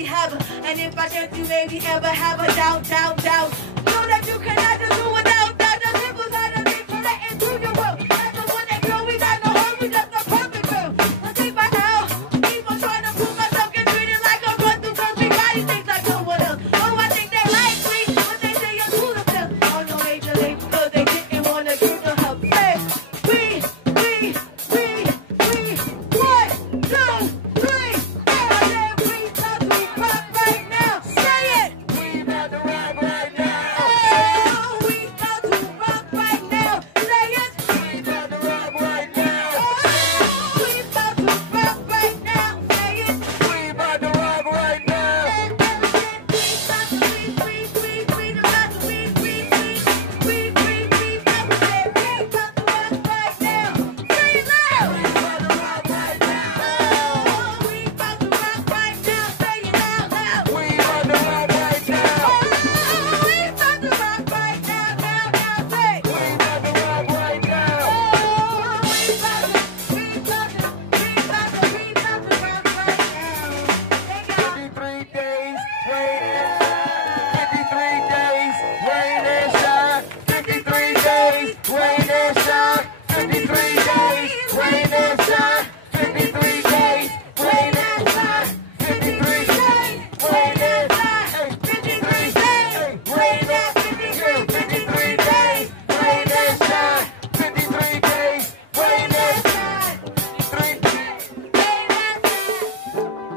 have a, and if I chance to maybe ever have a doubt, know that you cannot just do without doubt. The simple side of it, so that into your world. That's the one that girl, we got no home, we just a perfect girl. Let's see by now, people trying to prove myself, get treated like a run through country, body things like someone else. Oh, I think they like me, but they say I'm to themselves. Oh, no major label, cause they didn't want to give the help. Hey, we, 1, 2, 3. I said we about to rock right now. Say it. We about to rock right now. Oh, we about to rock right now. Say it. We about to rock right now. Oh, we about to rock right now. Say it. We about to rock right now.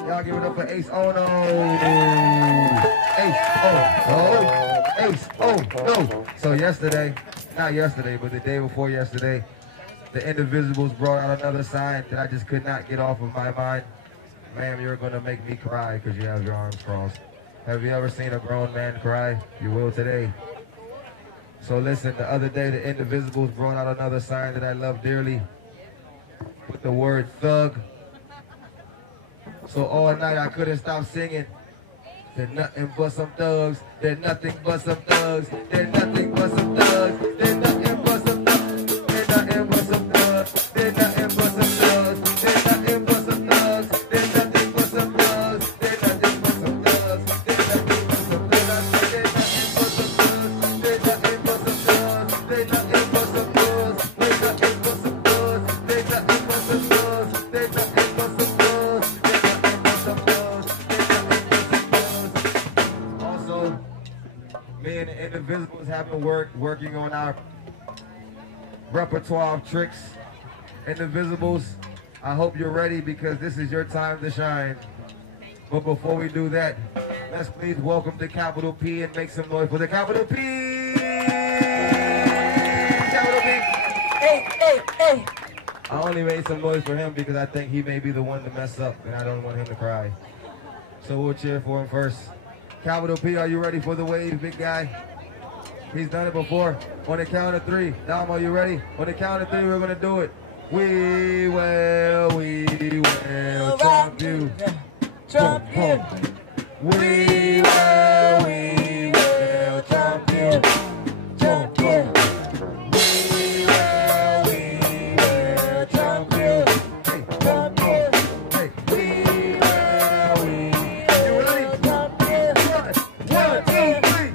Y'all give it up for Ace Ono. Ace Oh. Ace Oh No. So yesterday, not yesterday, but the day before yesterday, the Indivisibles brought out another sign that I just could not get off of my mind. Ma'am, you're gonna make me cry because you have your arms crossed. Have you ever seen a grown man cry? You will today. So listen, the other day the Indivisibles brought out another sign that I love dearly with the word thug. So all night I couldn't stop singing. They're nothing but some thugs. They're nothing but some thugs. They're nothing but some thugs. They're nothing but some thugs. They're nothing but some thugs. They're nothing but some thugs. They're nothing but some thugs. They're nothing but some thugs. Invisibles have been working on our repertoire of tricks. Invisibles, I hope you're ready because this is your time to shine. But before we do that, let's please welcome the capital P and make some noise for the capital P. Capital P. Hey, hey, hey. I only made some noise for him because I think he may be the one to mess up and I don't want him to cry. So we'll cheer for him first. Capital P, are you ready for the wave, big guy? He's done it before. On the count of 3. Dom, are you ready? On the count of 3, we're going to do it. We will trump you. Trump you. We will trump you. Trump you. We will trump you. Hey, Trump you. hey, we will. You ready? Trump you. 1, 2, 3.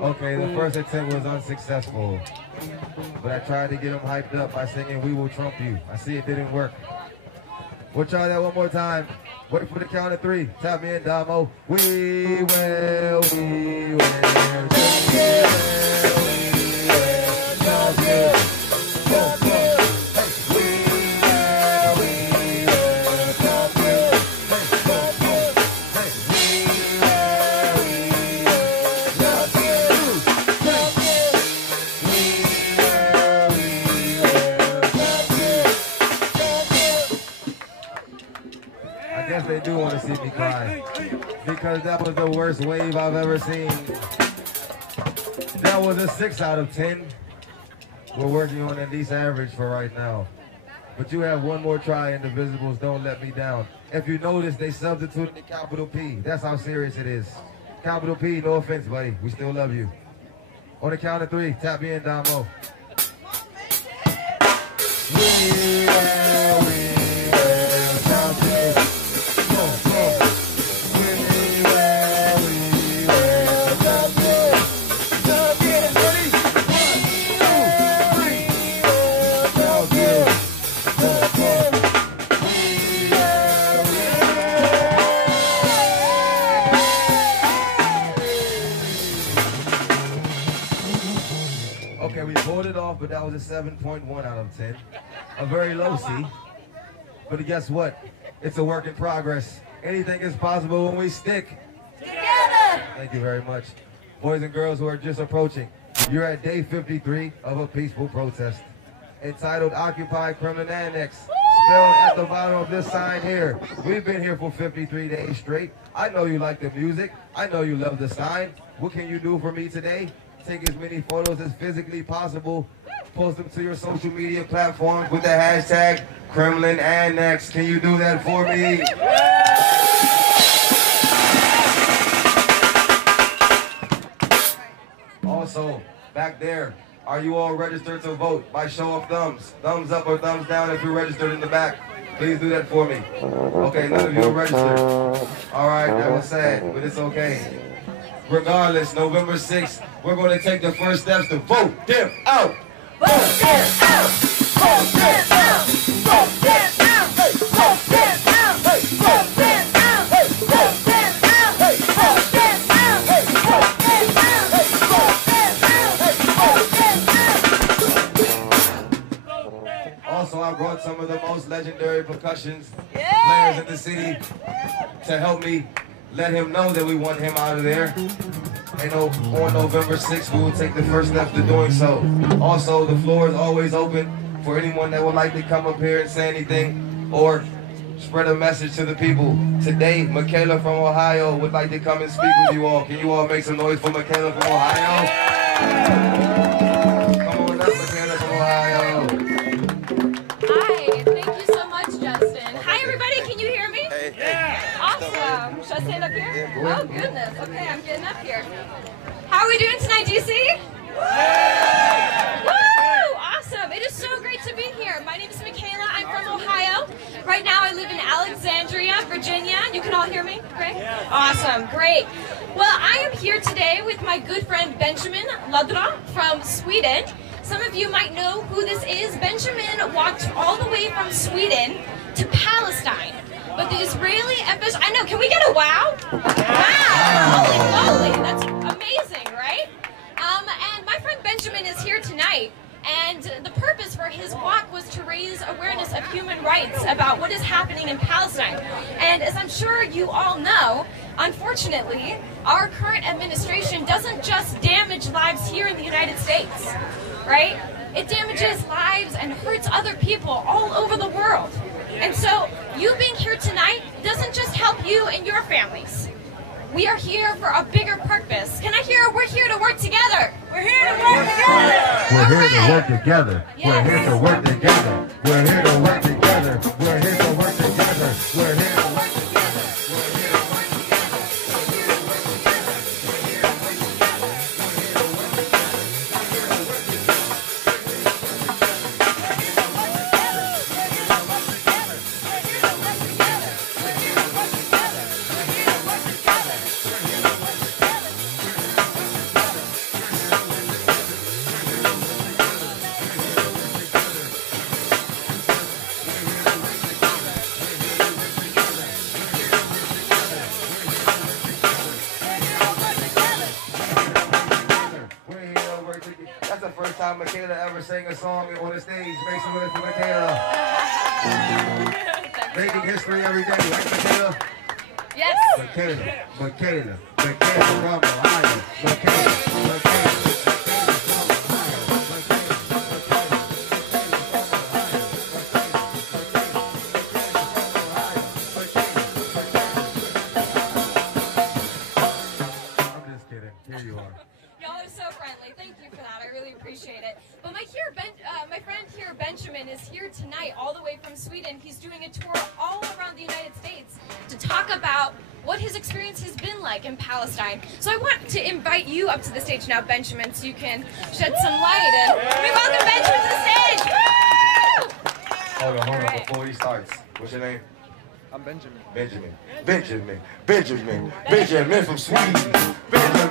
Okay, the first attempt was unsuccessful. But I tried to get him hyped up by singing "We Will Trump You." I see it didn't work. We'll try that one more time. Wait for the count of 3. Tap me in, Damo. We will trump you. Trump you. Trump you. They do want to see me cry because that was the worst wave I've ever seen. That was a 6 out of 10. We're working on at least average for right now. But you have one more try and the Visibles don't let me down. If you notice, they substituted the capital P. That's how serious it is. Capital P, no offense, buddy. We still love you. On the count of 3, tap me in, Damo. We will trump you. Okay, we pulled it off, but that was a 7.1 out of 10. A very low C. But guess what? It's a work in progress. Anything is possible when we stick Together. Thank you very much. Boys and girls who are just approaching, you're at day 53 of a peaceful protest entitled Occupy Kremlin Annex, spelled at the bottom of this sign here. We've been here for 53 days straight. I know you like the music. I know you love the sign. What can you do for me today? Take as many photos as physically possible. Post them to your social media platforms with the hashtag Kremlin Annex. Can you do that for me? Also, back there, are you all registered to vote by show of thumbs? Thumbs up or thumbs down if you're registered in the back. Please do that for me. Okay, none of you are registered. All right, that was sad, but it's okay. Regardless, November 6th, we're going to take the first steps to vote them out. Vote them out. Vote them out. Vote them out. Vote them out. Vote them out. Vote them out. Vote them out. Vote them out. Vote them out. Also, I brought some of the most legendary percussions players in the city to help me let him know that we want him out of there. And on November 6th, we will take the first steps to doing so. Also, the floor is always open for anyone that would like to come up here and say anything or spread a message to the people. Today, Michaela from Ohio would like to come and speak with you all. Can you all make some noise for Michaela from Ohio? Come on up, Michaela from Ohio. Hi, thank you so much, Justin. Hi, everybody. Can you hear me? Hey. Awesome. Should I stand up here? Yeah, go Oh, ahead. goodness. Okay, I'm getting up here. How are we doing tonight, DC? Woo! Awesome. It is so great to be here. My name is Michaela. I'm from Ohio. Right now, I live in Alexandria, Virginia. You can all hear me? Great? Awesome. Great. Well, I am here today with my good friend Benjamin Ladra from Sweden. Some of you might know who this is. Benjamin walked all the way from Sweden to Palestine. But the Israeli embassy, I know, can we get a wow? Wow! Holy moly, that's amazing, right? And my friend Benjamin is here tonight, and the purpose for his walk was to raise awareness of human rights about what is happening in Palestine. And as I'm sure you all know, unfortunately, our current administration doesn't just damage lives here in the United States, right? It damages lives and hurts other people all over the world. And so you being here tonight doesn't just help you and your families. We are here for a bigger purpose. Can I hear we're here to work together? We're here to work together. We're here to work together. Yes. We're here to work together. We're here to work together. We're here to work together. We're here to work together. That's the first time Michaela ever sang a song on the stage. Make some noise for Michaela. Making history every day, right, Michaela? Yes. Michaela from Ohio. Michaela. I'm just kidding. Here you are. Y'all are so friendly. Thank you for that. I really appreciate it. But my friend here, Benjamin, is here tonight all the way from Sweden. He's doing a tour all around the United States to talk about what his experience has been like in Palestine. So I want to invite you up to the stage now, Benjamin, so you can shed some light. And we welcome Benjamin to the stage. Woo! Hold on, Right. before he starts. What's your name? I'm Benjamin. Benjamin from Sweden. Benjamin.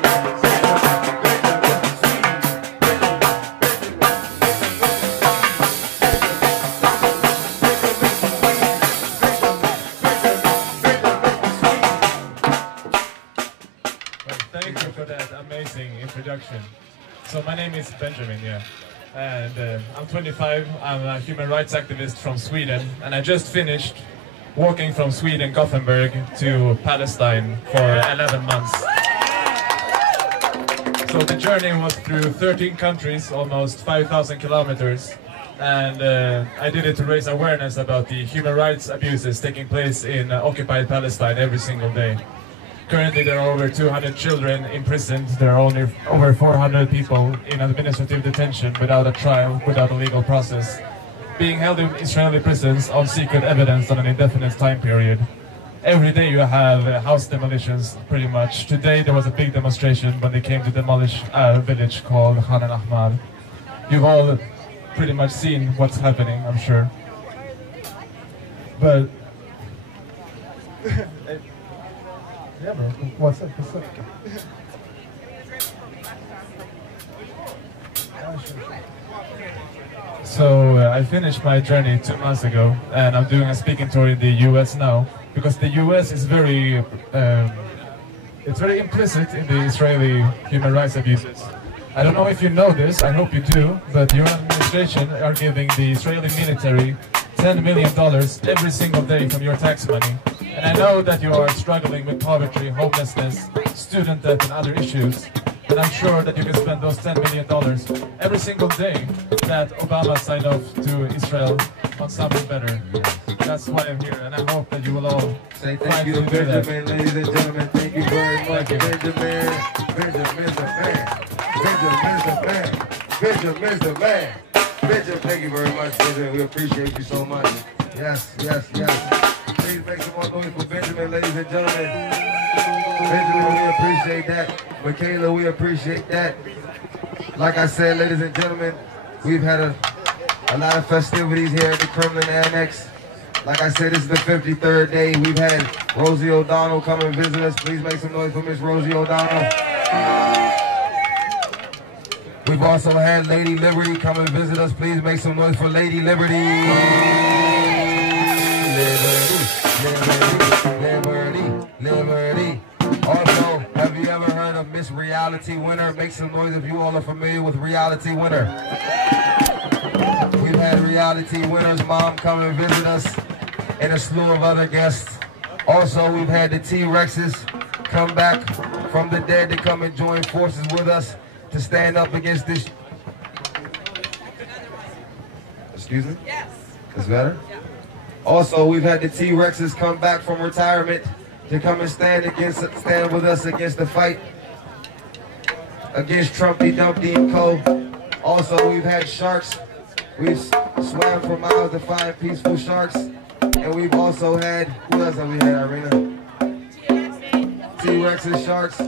Thank you for that amazing introduction. So my name is Benjamin, yeah. And I'm 25, I'm a human rights activist from Sweden, and I just finished walking from Sweden, Gothenburg, to Palestine for 11 months. So the journey was through 13 countries, almost 5,000 kilometers, and I did it to raise awareness about the human rights abuses taking place in occupied Palestine every single day. Currently there are over 200 children imprisoned, there are only over 400 people in administrative detention without a trial, without a legal process, being held in Israeli prisons on secret evidence on an indefinite time period. Every day you have house demolitions, pretty much. Today there was a big demonstration when they came to demolish a village called Khan al-Ahmar. You've all pretty much seen what's happening, I'm sure. But... yeah, bro. What's up? What's up? So I finished my journey 2 months ago, and I'm doing a speaking tour in the U.S. now, because the U.S. is very, it's very implicit in the Israeli human rights abuses. I don't know if you know this, I hope you do, but your administration are giving the Israeli military $10 million every single day from your tax money. And I know that you are struggling with poverty, homelessness, student debt and other issues. And I'm sure that you can spend those $10 million every single day that Obama signed off to Israel on something better. That's why I'm here, and I hope that you will all say thank you to Benjamin, ladies and gentlemen. Thank you very much, Benjamin. Benjamin's the man. Benjamin's the man. Benjamin's the man. Benjamin, thank you very much, Benjamin. We appreciate you so much. Yes, yes, yes. Please make some more noise for Benjamin, ladies and gentlemen. Benjamin, we appreciate that. Michaela, we appreciate that. Like I said, ladies and gentlemen, we've had a lot of festivities here at the Kremlin Annex. Like I said, this is the 53rd day. We've had Rosie O'Donnell come and visit us. Please make some noise for Miss Rosie O'Donnell. We've also had Lady Liberty come and visit us. Please make some noise for Lady Liberty. Liberty. Also, have you ever heard of Miss Reality Winner? Make some noise if you all are familiar with Reality Winner. We've had Reality Winner's mom come and visit us and a slew of other guests. Also, we've had the T-Rexes come back from the dead to come and join forces with us to stand up against this. Excuse me? Yes. Is better? Yeah. Also, we've had the T-Rexes come back from retirement to come and stand with us against the fight against Trumpy Dumpty and Co. Also, we've had sharks. We've swam for miles to find peaceful sharks. And we've also had, who else have we had, Irina? T-Rex and sharks.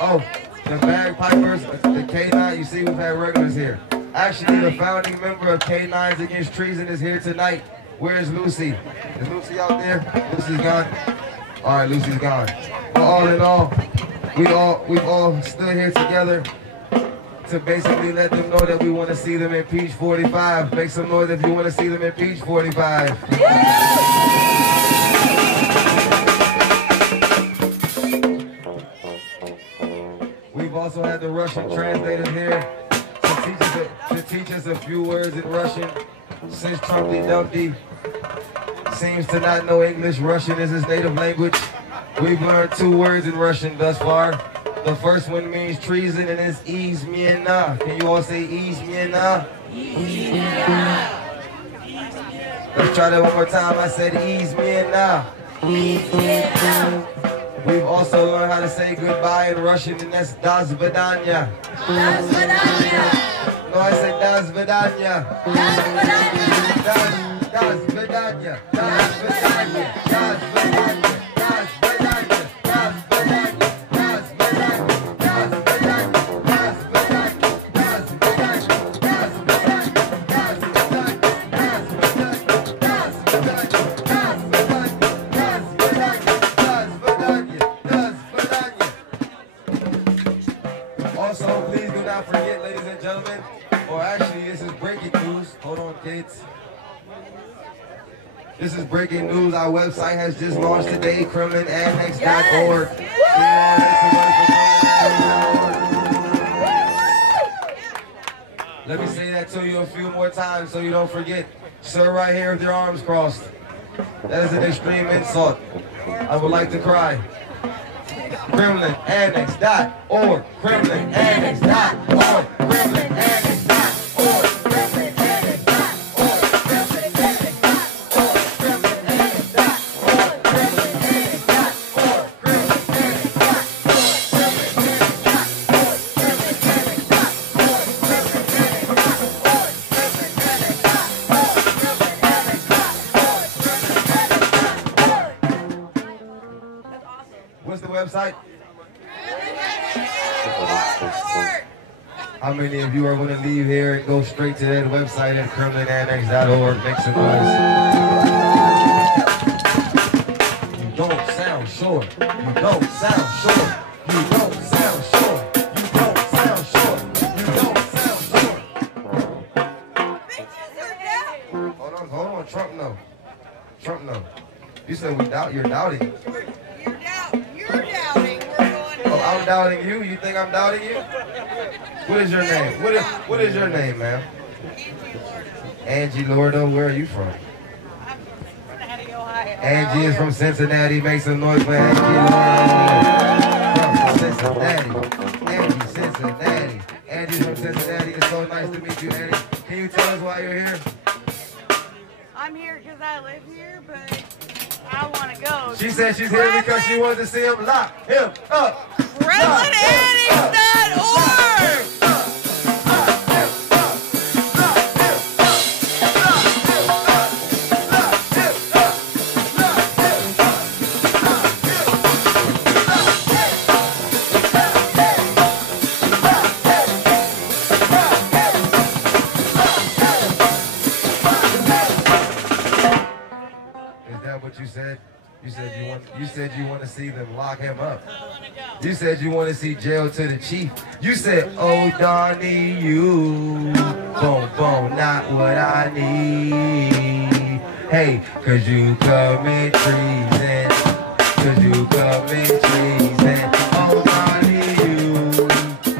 Oh, the bagpipers, the K9. You see, we've had regulars here. Actually, the founding member of K9s Against Treason is here tonight. Where's Lucy? Is Lucy out there? Lucy's gone. All right, Lucy's gone. But all in all, we've all stood here together to basically let them know that we want to see them in Peach 45. Make some noise if you want to see them in Peach 45. We've also had the Russian translators here to teach us a few words in Russian. Since Trumpy Dumpty seems to not know English, Russian is his native language. We've learned 2 words in Russian thus far. The first one means treason and it's izmena. Can you all say izmena? Izmena. Let's try that one more time. I said izmena. Izmena. We've also learned how to say goodbye in Russian, and that's das vidanya. Das vidanya. No, I said das vidanya. Das vidanya. Das vidanya. Das vidanya. Das vidanya. Das vidanya. Das vidanya. Das vidanya. Das vidanya. Das vidanya. Das vidanya. Das vidanya. Also, please do not forget, ladies and gentlemen, or actually, this is breaking news. Hold on, kids. This is breaking news. Our website has just launched today, kremlinannex.org. Let me say that to you a few more times so you don't forget. Sir, right here with your arms crossed. That is an extreme insult. I would like to cry. KremlinAnnex.org. KremlinAnnex.org. KremlinAnnex.org. What's the website? How many of you are going to leave here and go straight to that website at KremlinAnnex.org? Make some noise. You don't sound sure. You don't sound sure. You don't sound sure. You don't sound sure. You don't sound sure. Hold on. Trump no. Trump no. You said we doubt. You're doubting. You're doubting. We're going to. Oh, I'm doubting you? You think I'm doubting you? What is your name? What is your name, ma'am? Angie Lordo. Where are you from? I'm from Cincinnati, Ohio. Angie is from Cincinnati. Make some noise for Angie Lordo. From Cincinnati. Angie, Cincinnati. Angie's from Cincinnati. It's so nice to meet you, Angie. Can you tell us why you're here? I'm here because I live here, but I want to go. She said she's here because she wants to see him lock him up. KremlinAnnex.org. You said you want to see them lock him up. You said you want to see jail to the chief. You said, oh, Donnie, you, boom, boom, not what I need. Hey, cause you commit treason. Cause you commit treason. Oh, I need you.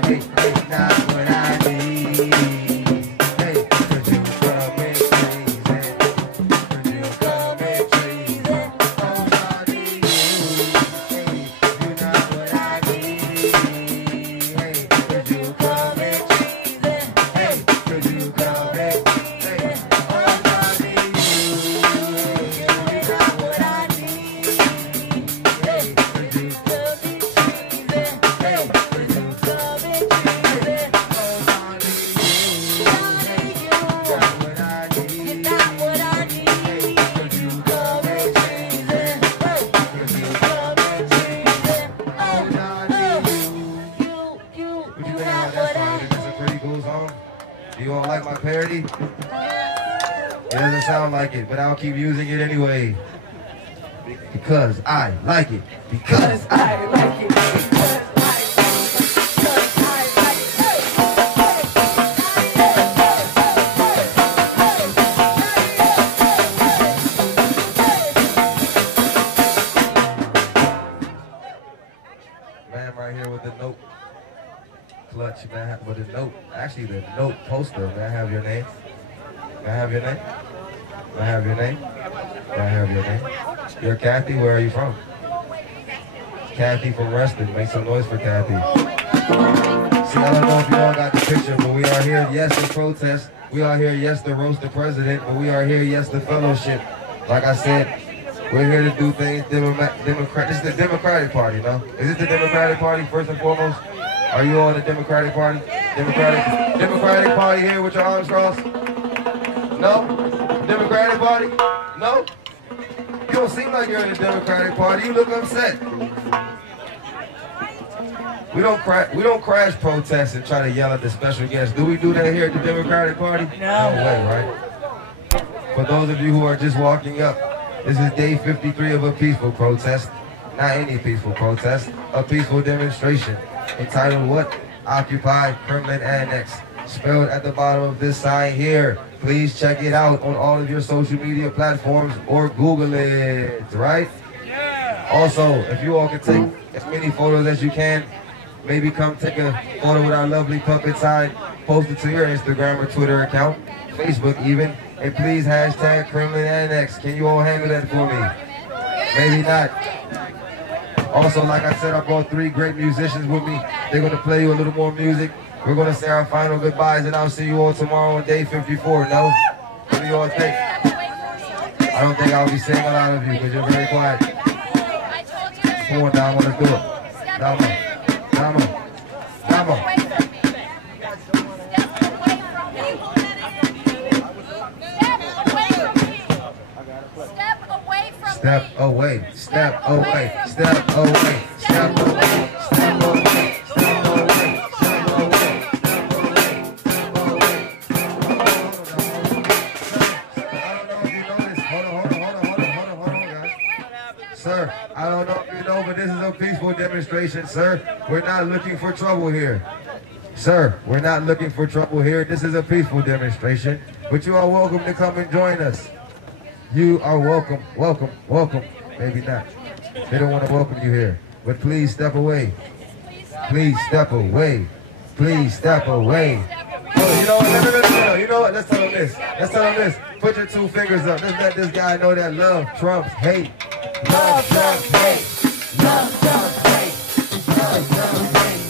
Hey, it's not what I need. Hey, cause you commit treason. Cause you commit treason. Oh, I need you. Hey, you're not what I need. Hey, cause you commit treason. Hey, cause you commit treason. Oh, I need you. You're not what I need. Hey, cause you commit treason. Hey, cause you commit treason. Oh, I need you. Hey, you're not what I need. You're not what I need. Hey, cause you commit treason. Hey, cause you commit treason. Oh, I need you. What you think about that song? Is this a pretty cool song? You don't like my parody? It doesn't sound like it, but I'll keep using it anyway. Because I like it. Because I like it. Because I like it. Man right here with the note clutch, man, with the note. Actually, the note poster. May I have your name? May I have your name? May I have your name? May I have your name? You're Kathy. Where are you from? Kathy from Reston. Make some noise for Kathy. See, I don't know if you all got the picture, but we are here, yes, to protest. We are here, yes, to roast the president, but we are here, yes, to fellowship. Like I said, we're here to do things Democrat. This is the Democratic Party, no? Is it the Democratic Party, first and foremost? Are you all the Democratic Party? Democratic Party here with your arms crossed? No? Democratic Party? No? You don't seem like you're in the Democratic Party. You look upset. We don't crash protests and try to yell at the special guests. Do we do that here at the Democratic Party? No way, right? For those of you who are just walking up, this is day 53 of a peaceful protest. Not any peaceful protest, a peaceful demonstration. Entitled what? Occupy Permanent Annex. Spelled at the bottom of this sign here. Please check it out on all of your social media platforms or Google it, right? Yeah. Also, if you all can take as many photos as you can, maybe come take a photo with our lovely puppet sign, post it to your Instagram or Twitter account, Facebook even, and please hashtag Kremlin Annex. Can you all handle that for me? Maybe not. Also, like I said, I brought 3 great musicians with me. They're going to play you a little more music. We're going to say our final goodbyes, and I'll see you all tomorrow on day 54, no? What do you all think? I don't think I'll be saying a lot of you, because you're very quiet. Come on, Damo, let's do it. Damo. Step away, step away, step away, step away, step away, step away, step away, step away. I don't know if you know this. Hold on, guys. Sir, I don't know if you know, but this is a peaceful demonstration, sir. We're not looking for trouble here. Sir, we're not looking for trouble here. This is a peaceful demonstration, but you are welcome to come and join us. You are welcome, welcome. Maybe not. They don't want to welcome you here. But please step away. Please step away. Please step away. Oh, you know what? No. You know what? Let's tell them this. Let's tell them this. Put your 2 fingers up. Let's let this guy know that love trumps hate. Love trumps hate. Love trumps hate. Love trumps hate.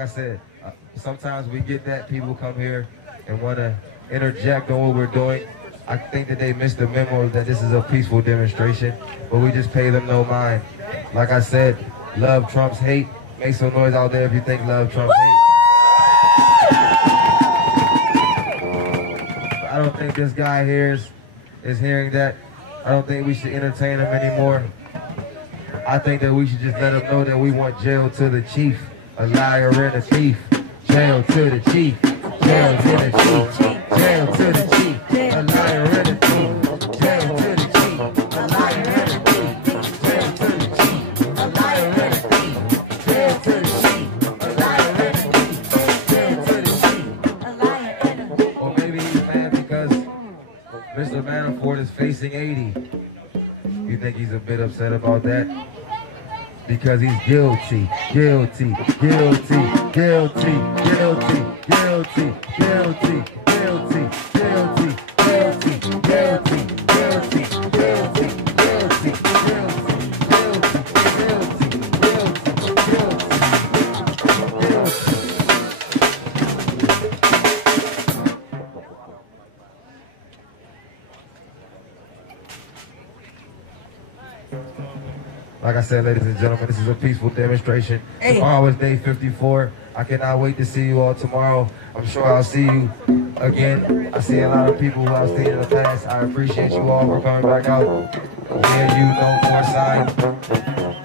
like I said, sometimes we get that people come here and want to interject on what we're doing. I think that they missed the memo that this is a peaceful demonstration, but we just pay them no mind. Like I said, love trumps hate. Make some noise out there if you think love trumps hate. I don't think this guy here is hearing that. I don't think we should entertain him anymore. I think that we should just let him know that we want jail to the chief, a liar and a thief. Jail to the chief, jail to the chief, jail to the chief, a liar and a thief. Jail to the chief, a liar and a thief. Jail to the chief, a liar and a thief. Jail to the chief, a liar and a thief. Jail to the chief, a liar and a thief. Or maybe he's mad because Mr. Manafort is facing 80. You think he's a bit upset about that? Because he's guilty, guilty, guilty, guilty, guilty, guilty, guilty, guilty, guilty, guilty, guilty, guilty, guilty, guilty, Like I said, ladies and gentlemen, this is a peaceful demonstration. Tomorrow is day 54. I cannot wait to see you all tomorrow. I'm sure I'll see you again. I see a lot of people who I've seen in the past. I appreciate you all for coming back out. Yeah, you don't sign.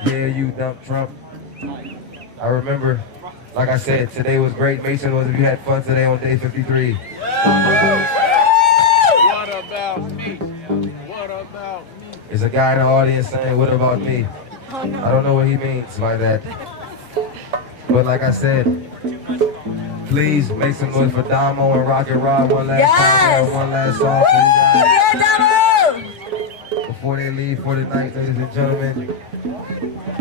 Yeah, you dump Trump. I remember, like I said, today was great. Mason, was if you had fun today on day 53. What about me? What about me? There's a guy in the audience saying, what about me? I don't know what he means by that. But like I said, please make some noise for Damo and Rocket Rod one last time. One last song for you guys. Before they leave for the night, ladies and gentlemen.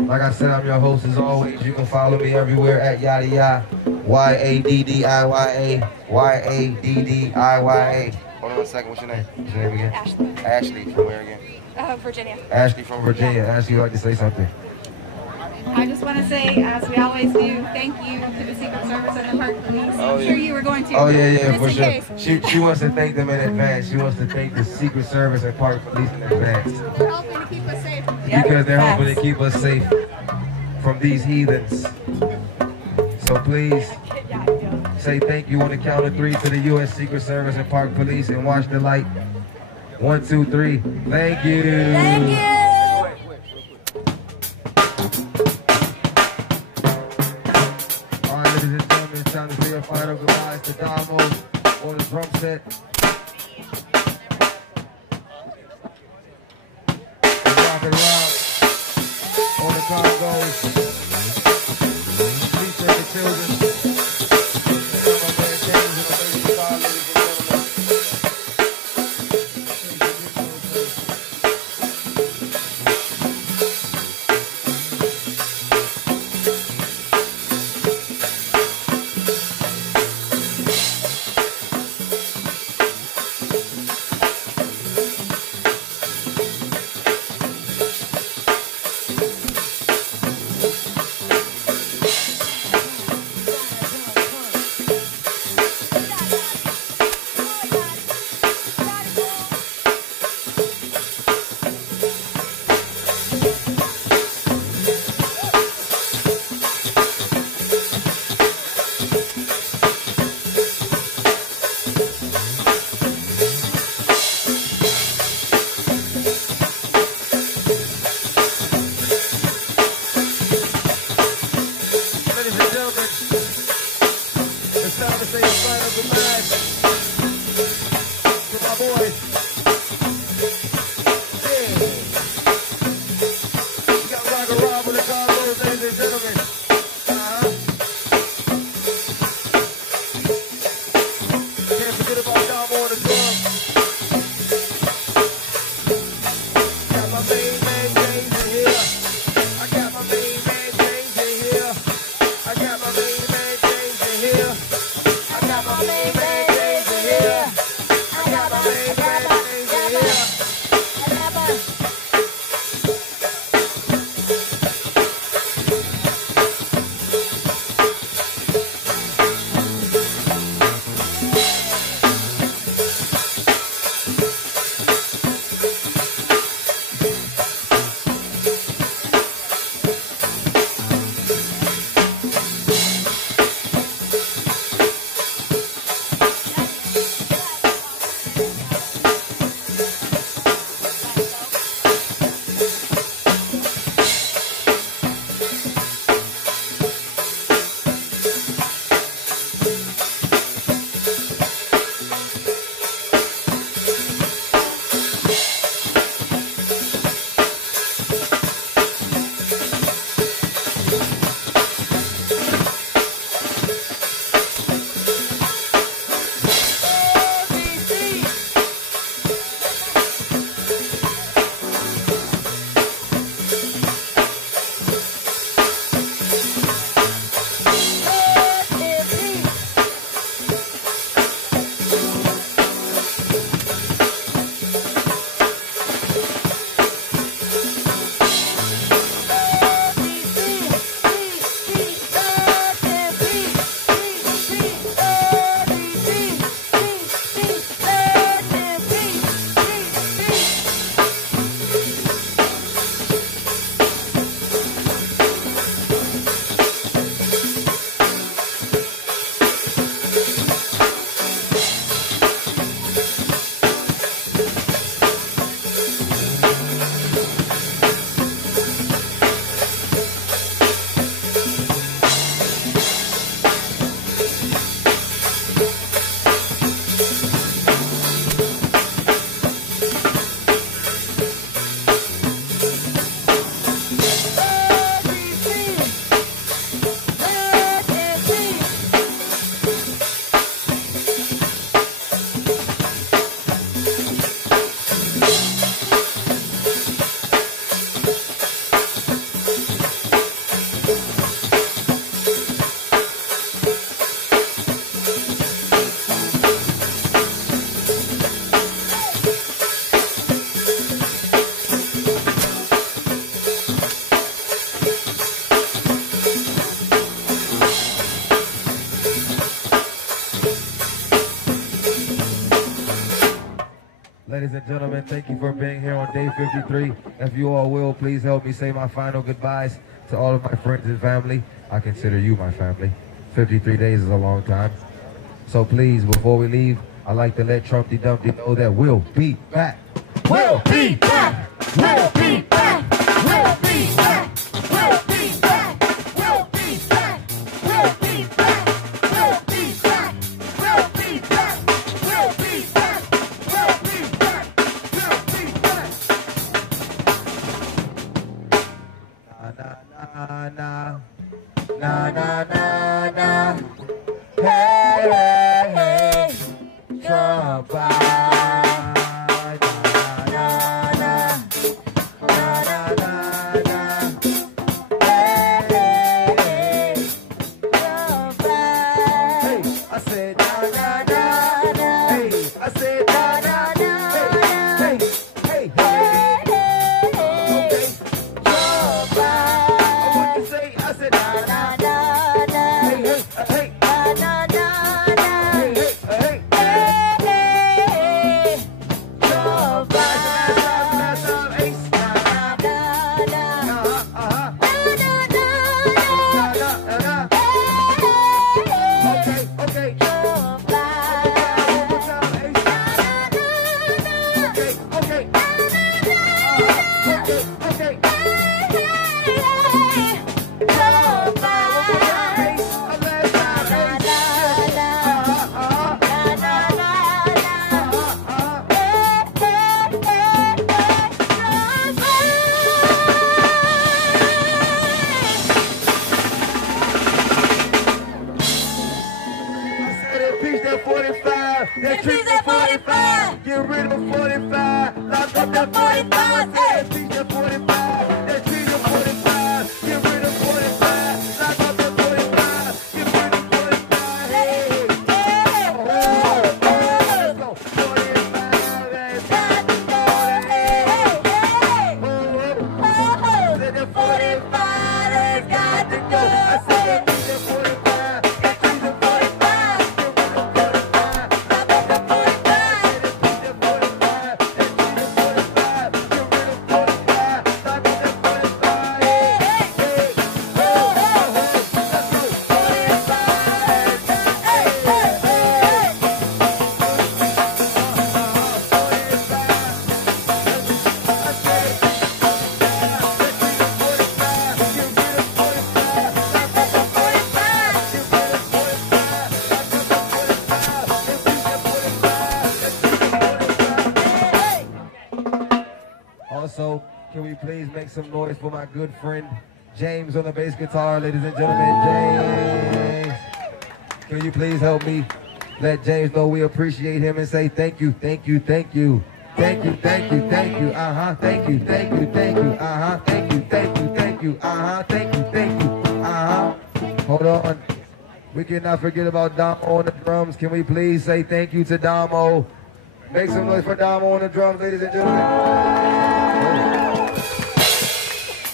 Like I said, I'm your host as always. You can follow me everywhere at yaddiya, YADDIYA, YADDIYA. Hold on a second, what's your name? What's your name again? Ashley. Ashley, from where again? Virginia. Ashley from Virginia. Ashley, you'd like to say something? I just want to say, as we always do, thank you to the Secret Service and the Park Police. I'm sure you were going to. Oh, yeah, for just sure. She wants to thank them in advance. She wants to thank the Secret Service and Park Police in advance. They're helping to keep us safe. Because they're helping to keep us safe from these heathens. So please say thank you on the count of 3 to the U.S. Secret Service and Park Police and watch the light. 1, 2, 3. Thank you. Thank you. All right, ladies and gentlemen, it's time to say your final goodbyes to Damo on the drum set. And Rock and Rob on the congos. Please take the children. and gentlemen, thank you for being here on day 53. If you all will, please help me say my final goodbyes to all of my friends and family. I consider you my family. 53 days is a long time. So please, before we leave, I'd like to let Trumpty Dumpty know that we'll be back. We'll be back. We'll be back. We'll be back. We'll be back. We'll be back. We'll be back. We'll be back. We'll be back. We'll be back. We'll be back. We'll be back. Na na na na na na. Hey hey hey. Trump. Also, can we please make some noise for my good friend James on the bass guitar, ladies and gentlemen, James. Can you please help me let James know we appreciate him and say thank you, thank you, thank you. Thank you, thank you, thank you, thank you, thank you, thank you, thank you, thank you, thank you, thank you, thank you, Hold on. We cannot forget about Damo on the drums. Can we please say thank you to Damo? Make some noise for Damo on the drums, ladies and gentlemen.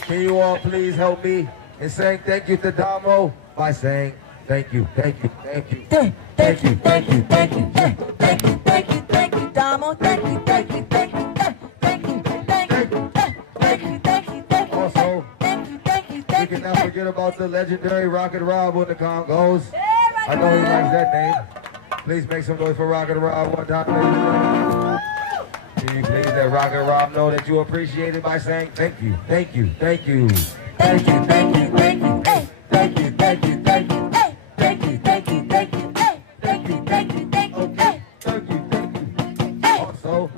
Can you all please help me in saying thank you to Damo by saying thank you, thank you, thank you, thank you, thank you, thank you, thank you, thank you, thank you, Damo, thank you, thank you, thank you, thank you, thank you, thank you, thank you, thank you. Also, we cannot forget about the legendary Rocket Rob on the congos. I know he likes that name. Please make some noise for Rocket Rob one time, ladies and gentlemen. Can you please let Rocket Rob know that you appreciate it by saying thank you, thank you, thank you, thank you, thank you, thank you, thank you, thank you, thank you, thank you, thank you, thank you, thank you, thank you, thank you, thank you, thank you. Also,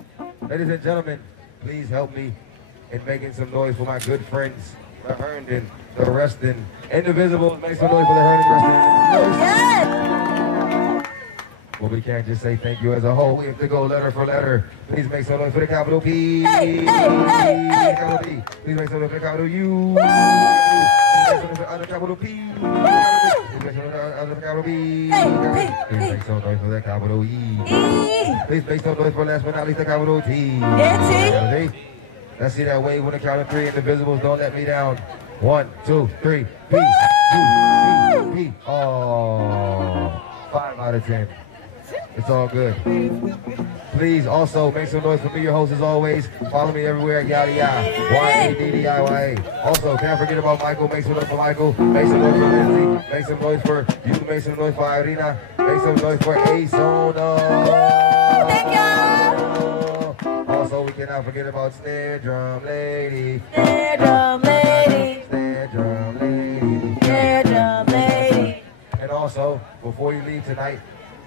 ladies and gentlemen, please help me in making some noise for my good friends, the Herndon, the Reston, Indivisible. Make some noise for the Herndon, Reston. Yes. Well, we can't just say thank you as a whole. We have to go letter for letter. Please make some noise for the capital P. Hey, capital P. Please make some noise for the capital U. Please make some noise for the capital P. Please make some noise for the capital B. Please make some noise for the capital E. Please make some noise for last but not least the capital T. Let's see that wave when the count of three. Indivisibles, don't let me down. 1, 2, 3. P. P. P. Oh, 5 out of 10. It's all good. Please also make some noise for me, your host as always. Follow me everywhere at yaddiya, YADDIYA. Also, can't forget about Michael. Make some noise for Michael. Make some noise for Lindsay. Make some noise for you. Make some noise for Irina. Make some noise for Asona. Also, we cannot forget about Snare Drum Lady. Snare Drum Lady. Snare Drum Lady. Snare Drum Lady. And also, before you leave tonight,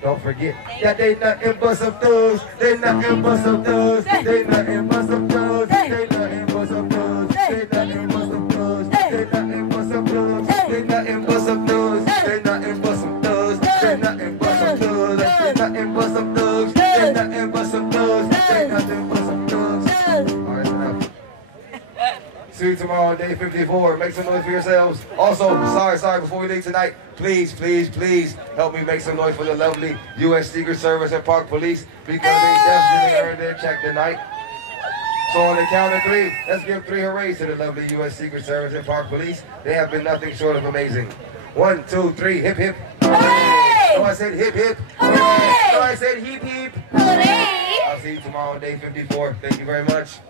don't forget that they nothing but some thugs. They nothing but some thugs. They nothing but some thugs. They nothing but some thugs. They nothing but some thugs. They nothing but some thugs. They nothing but some thugs. They nothing but some thugs. They nothing but some thugs. They nothing but some thugs. They nothing but some thugs. They nothing but some thugs. All right, enough. See you tomorrow on day 54. Make some noise for yourselves. Also, sorry, before we leave tonight, please help me make some noise for the lovely U.S. Secret Service and Park Police because they definitely earned their check tonight. So on the count of 3, let's give 3 hoorays to the lovely U.S. Secret Service and Park Police. They have been nothing short of amazing. 1, 2, 3, hip hip. Hooray! No, I said hip hip. Hooray! No, I said hip hip. Hooray! I'll see you tomorrow on day 54. Thank you very much.